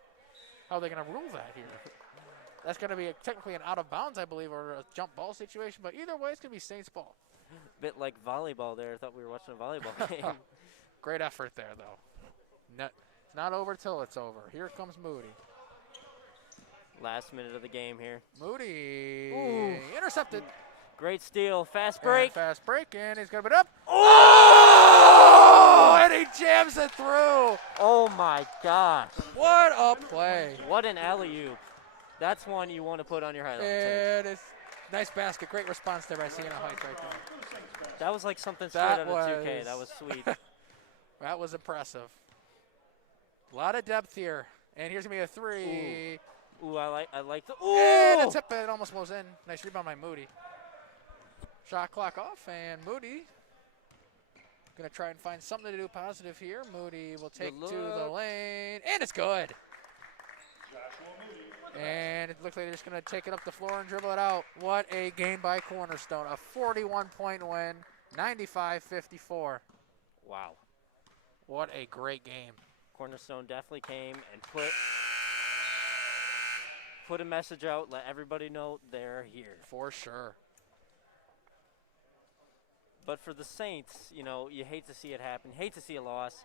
How are they going to rule that here? That's going to be technically an out of bounds, I believe, or a jump ball situation. But either way, it's going to be Saints ball. bit like volleyball there. I thought we were watching a volleyball game. Great effort there, though. It's not over till it's over. Here comes Moody. Last minute of the game here. Moody Ooh. intercepted. Great steal. Fast break. And fast break, and he's going to put it up. Oh! And he jams it through. Oh, my gosh. What a play. What an alley-oop. That's one you want to put on your highlight tape. And it's nice basket. Great response there by Siena Heights right there. That was like something straight out of 2K. That was sweet. That was impressive. A lot of depth here. And here's going to be a three. Ooh, I like the. And Ooh! a tip, it almost goes in. Nice rebound by Moody. Shot clock off, and Moody going to try and find something to do positive here. Moody will take to the lane, and it's good. And it looks like they're just going to take it up the floor and dribble it out. What a game by Cornerstone. A 41-point win, 95-54. Wow. What a great game. Cornerstone definitely came and put a message out, let everybody know they're here. For sure. But for the Saints, you know, you hate to see it happen, hate to see a loss.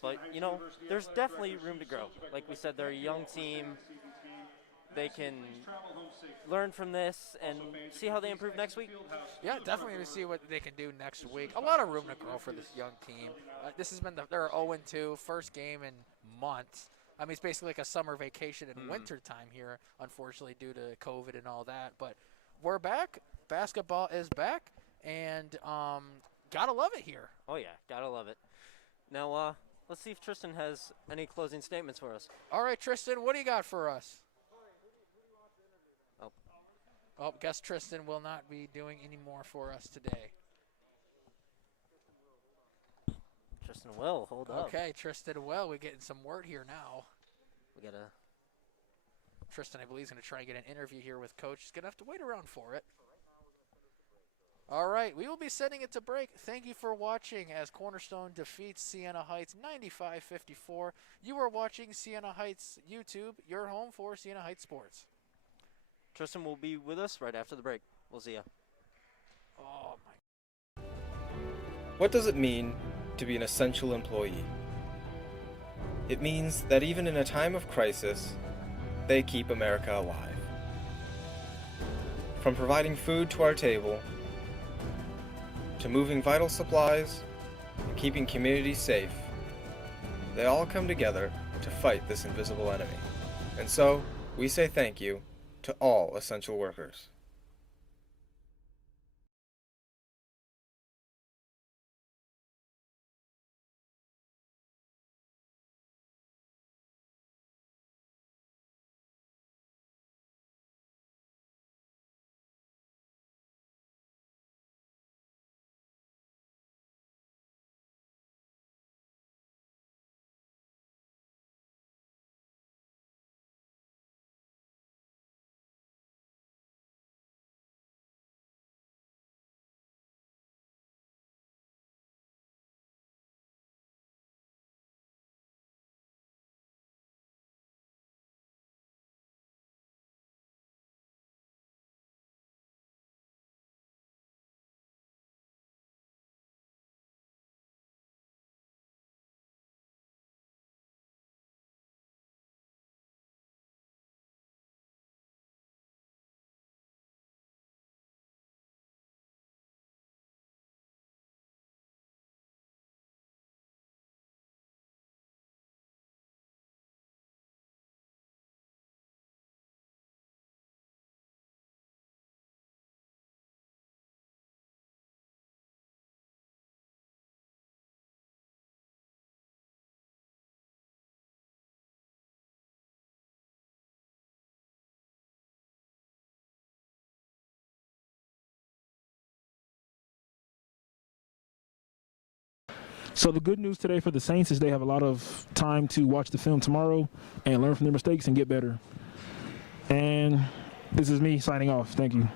But, you know, there's definitely room to grow. Like we said, they're a young team. They can learn from this and see how they improve next week. Yeah, definitely to see what they can do next week. A lot of room to grow for this young team. This has been they're 0-2, first game in months. I mean, it's basically like a summer vacation in winter time here, unfortunately, due to COVID and all that. But we're back. Basketball is back, and gotta love it here. Oh, yeah, gotta love it. Now, let's see if Tristan has any closing statements for us. All right, Tristan, what do you got for us? Oh, guess Tristan will not be doing any more for us today. Tristan will, hold up. Okay, Tristan will. We're getting some word here now. We gotta. Tristan, I believe, is going to try and get an interview here with Coach. He's going to have to wait around for it. All right, we will be sending it to break. Thank you for watching as Cornerstone defeats Siena Heights 95-54. You are watching Siena Heights YouTube, your home for Siena Heights sports. Tristan will be with us right after the break. We'll see ya. Oh, my. What does it mean to be an essential employee? It means that even in a time of crisis, they keep America alive. From providing food to our table, to moving vital supplies, and keeping communities safe, they all come together to fight this invisible enemy. And so, we say thank you to all essential workers. So the good news today for the Saints is they have a lot of time to watch the film tomorrow and learn from their mistakes and get better. And this is me signing off. Thank you.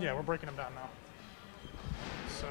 Yeah, we're breaking them down now. So